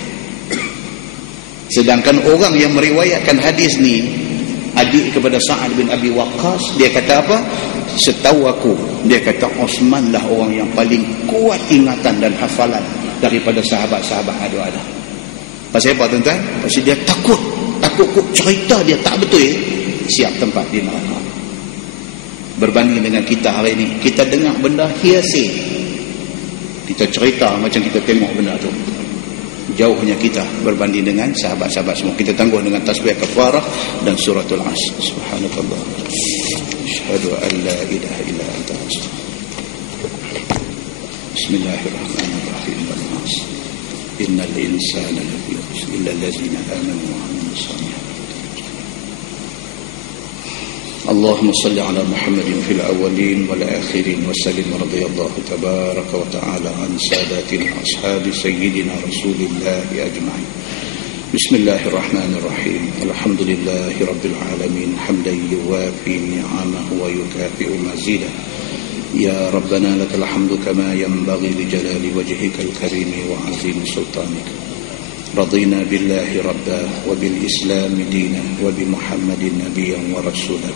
Sedangkan orang yang meriwayatkan hadis ni, adik kepada Sa'ad bin Abi Waqqas, dia kata apa? Setahu aku, dia kata Osman lah orang yang paling kuat ingatan dan hafalan daripada sahabat-sahabat ada. Pasal apa tuan-tuan? Pasal dia takut cerita dia tak betul, siap tempat di neraka. Berbanding dengan kita hari ini, kita dengar benda hearsay, kita cerita macam kita tengok benda tu. Jauhnya kita berbanding dengan sahabat-sahabat semua. Kita tangguh dengan tasbih kafarah dan suratul Asr. Subhanakallah, asyhadu an la ilaha illa anta, astaghfiruka. Bismillahirrahmanirrahim. Innal insana lafi khusr illa allazina amanu wa amilus shalihat. اللهم صل على محمد في الأولين والآخرين وسلم. رضي الله تبارك وتعالى عن ساداتنا أصحاب سيدنا رسول الله أجمعين. بسم الله الرحمن الرحيم. الحمد لله رب العالمين حمدا يوافي نعمه ويكافئ مزيدا. يا ربنا لك الحمد كما ينبغي لجلال وجهك الكريم وعظيم سلطانك. رضينا بالله ربا وبالإسلام دينا وبمحمد نبيا ورسولا.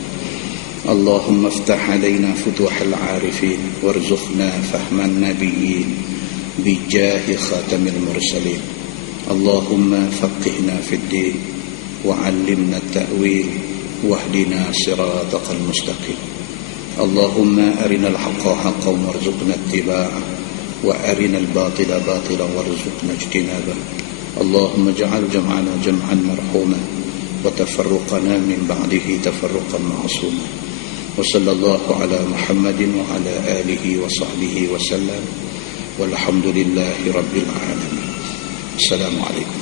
اللهم افتح علينا فتوح العارفين وارزقنا فهم النبيين بجاه خاتم المرسلين. اللهم فقهنا في الدين وعلمنا التأويل واهدنا صراطك المستقيم. اللهم أرنا الحق حقا وارزقنا اتباعه وأرنا الباطل باطلا وارزقنا اجتنابه. اللهم اجعل جمعنا جمعا مرحوما وتفرقنا من بعده تفرقا معصوما. وصلى الله على محمد وعلى آله وصحبه وسلم والحمد لله رب العالمين. السلام عليكم.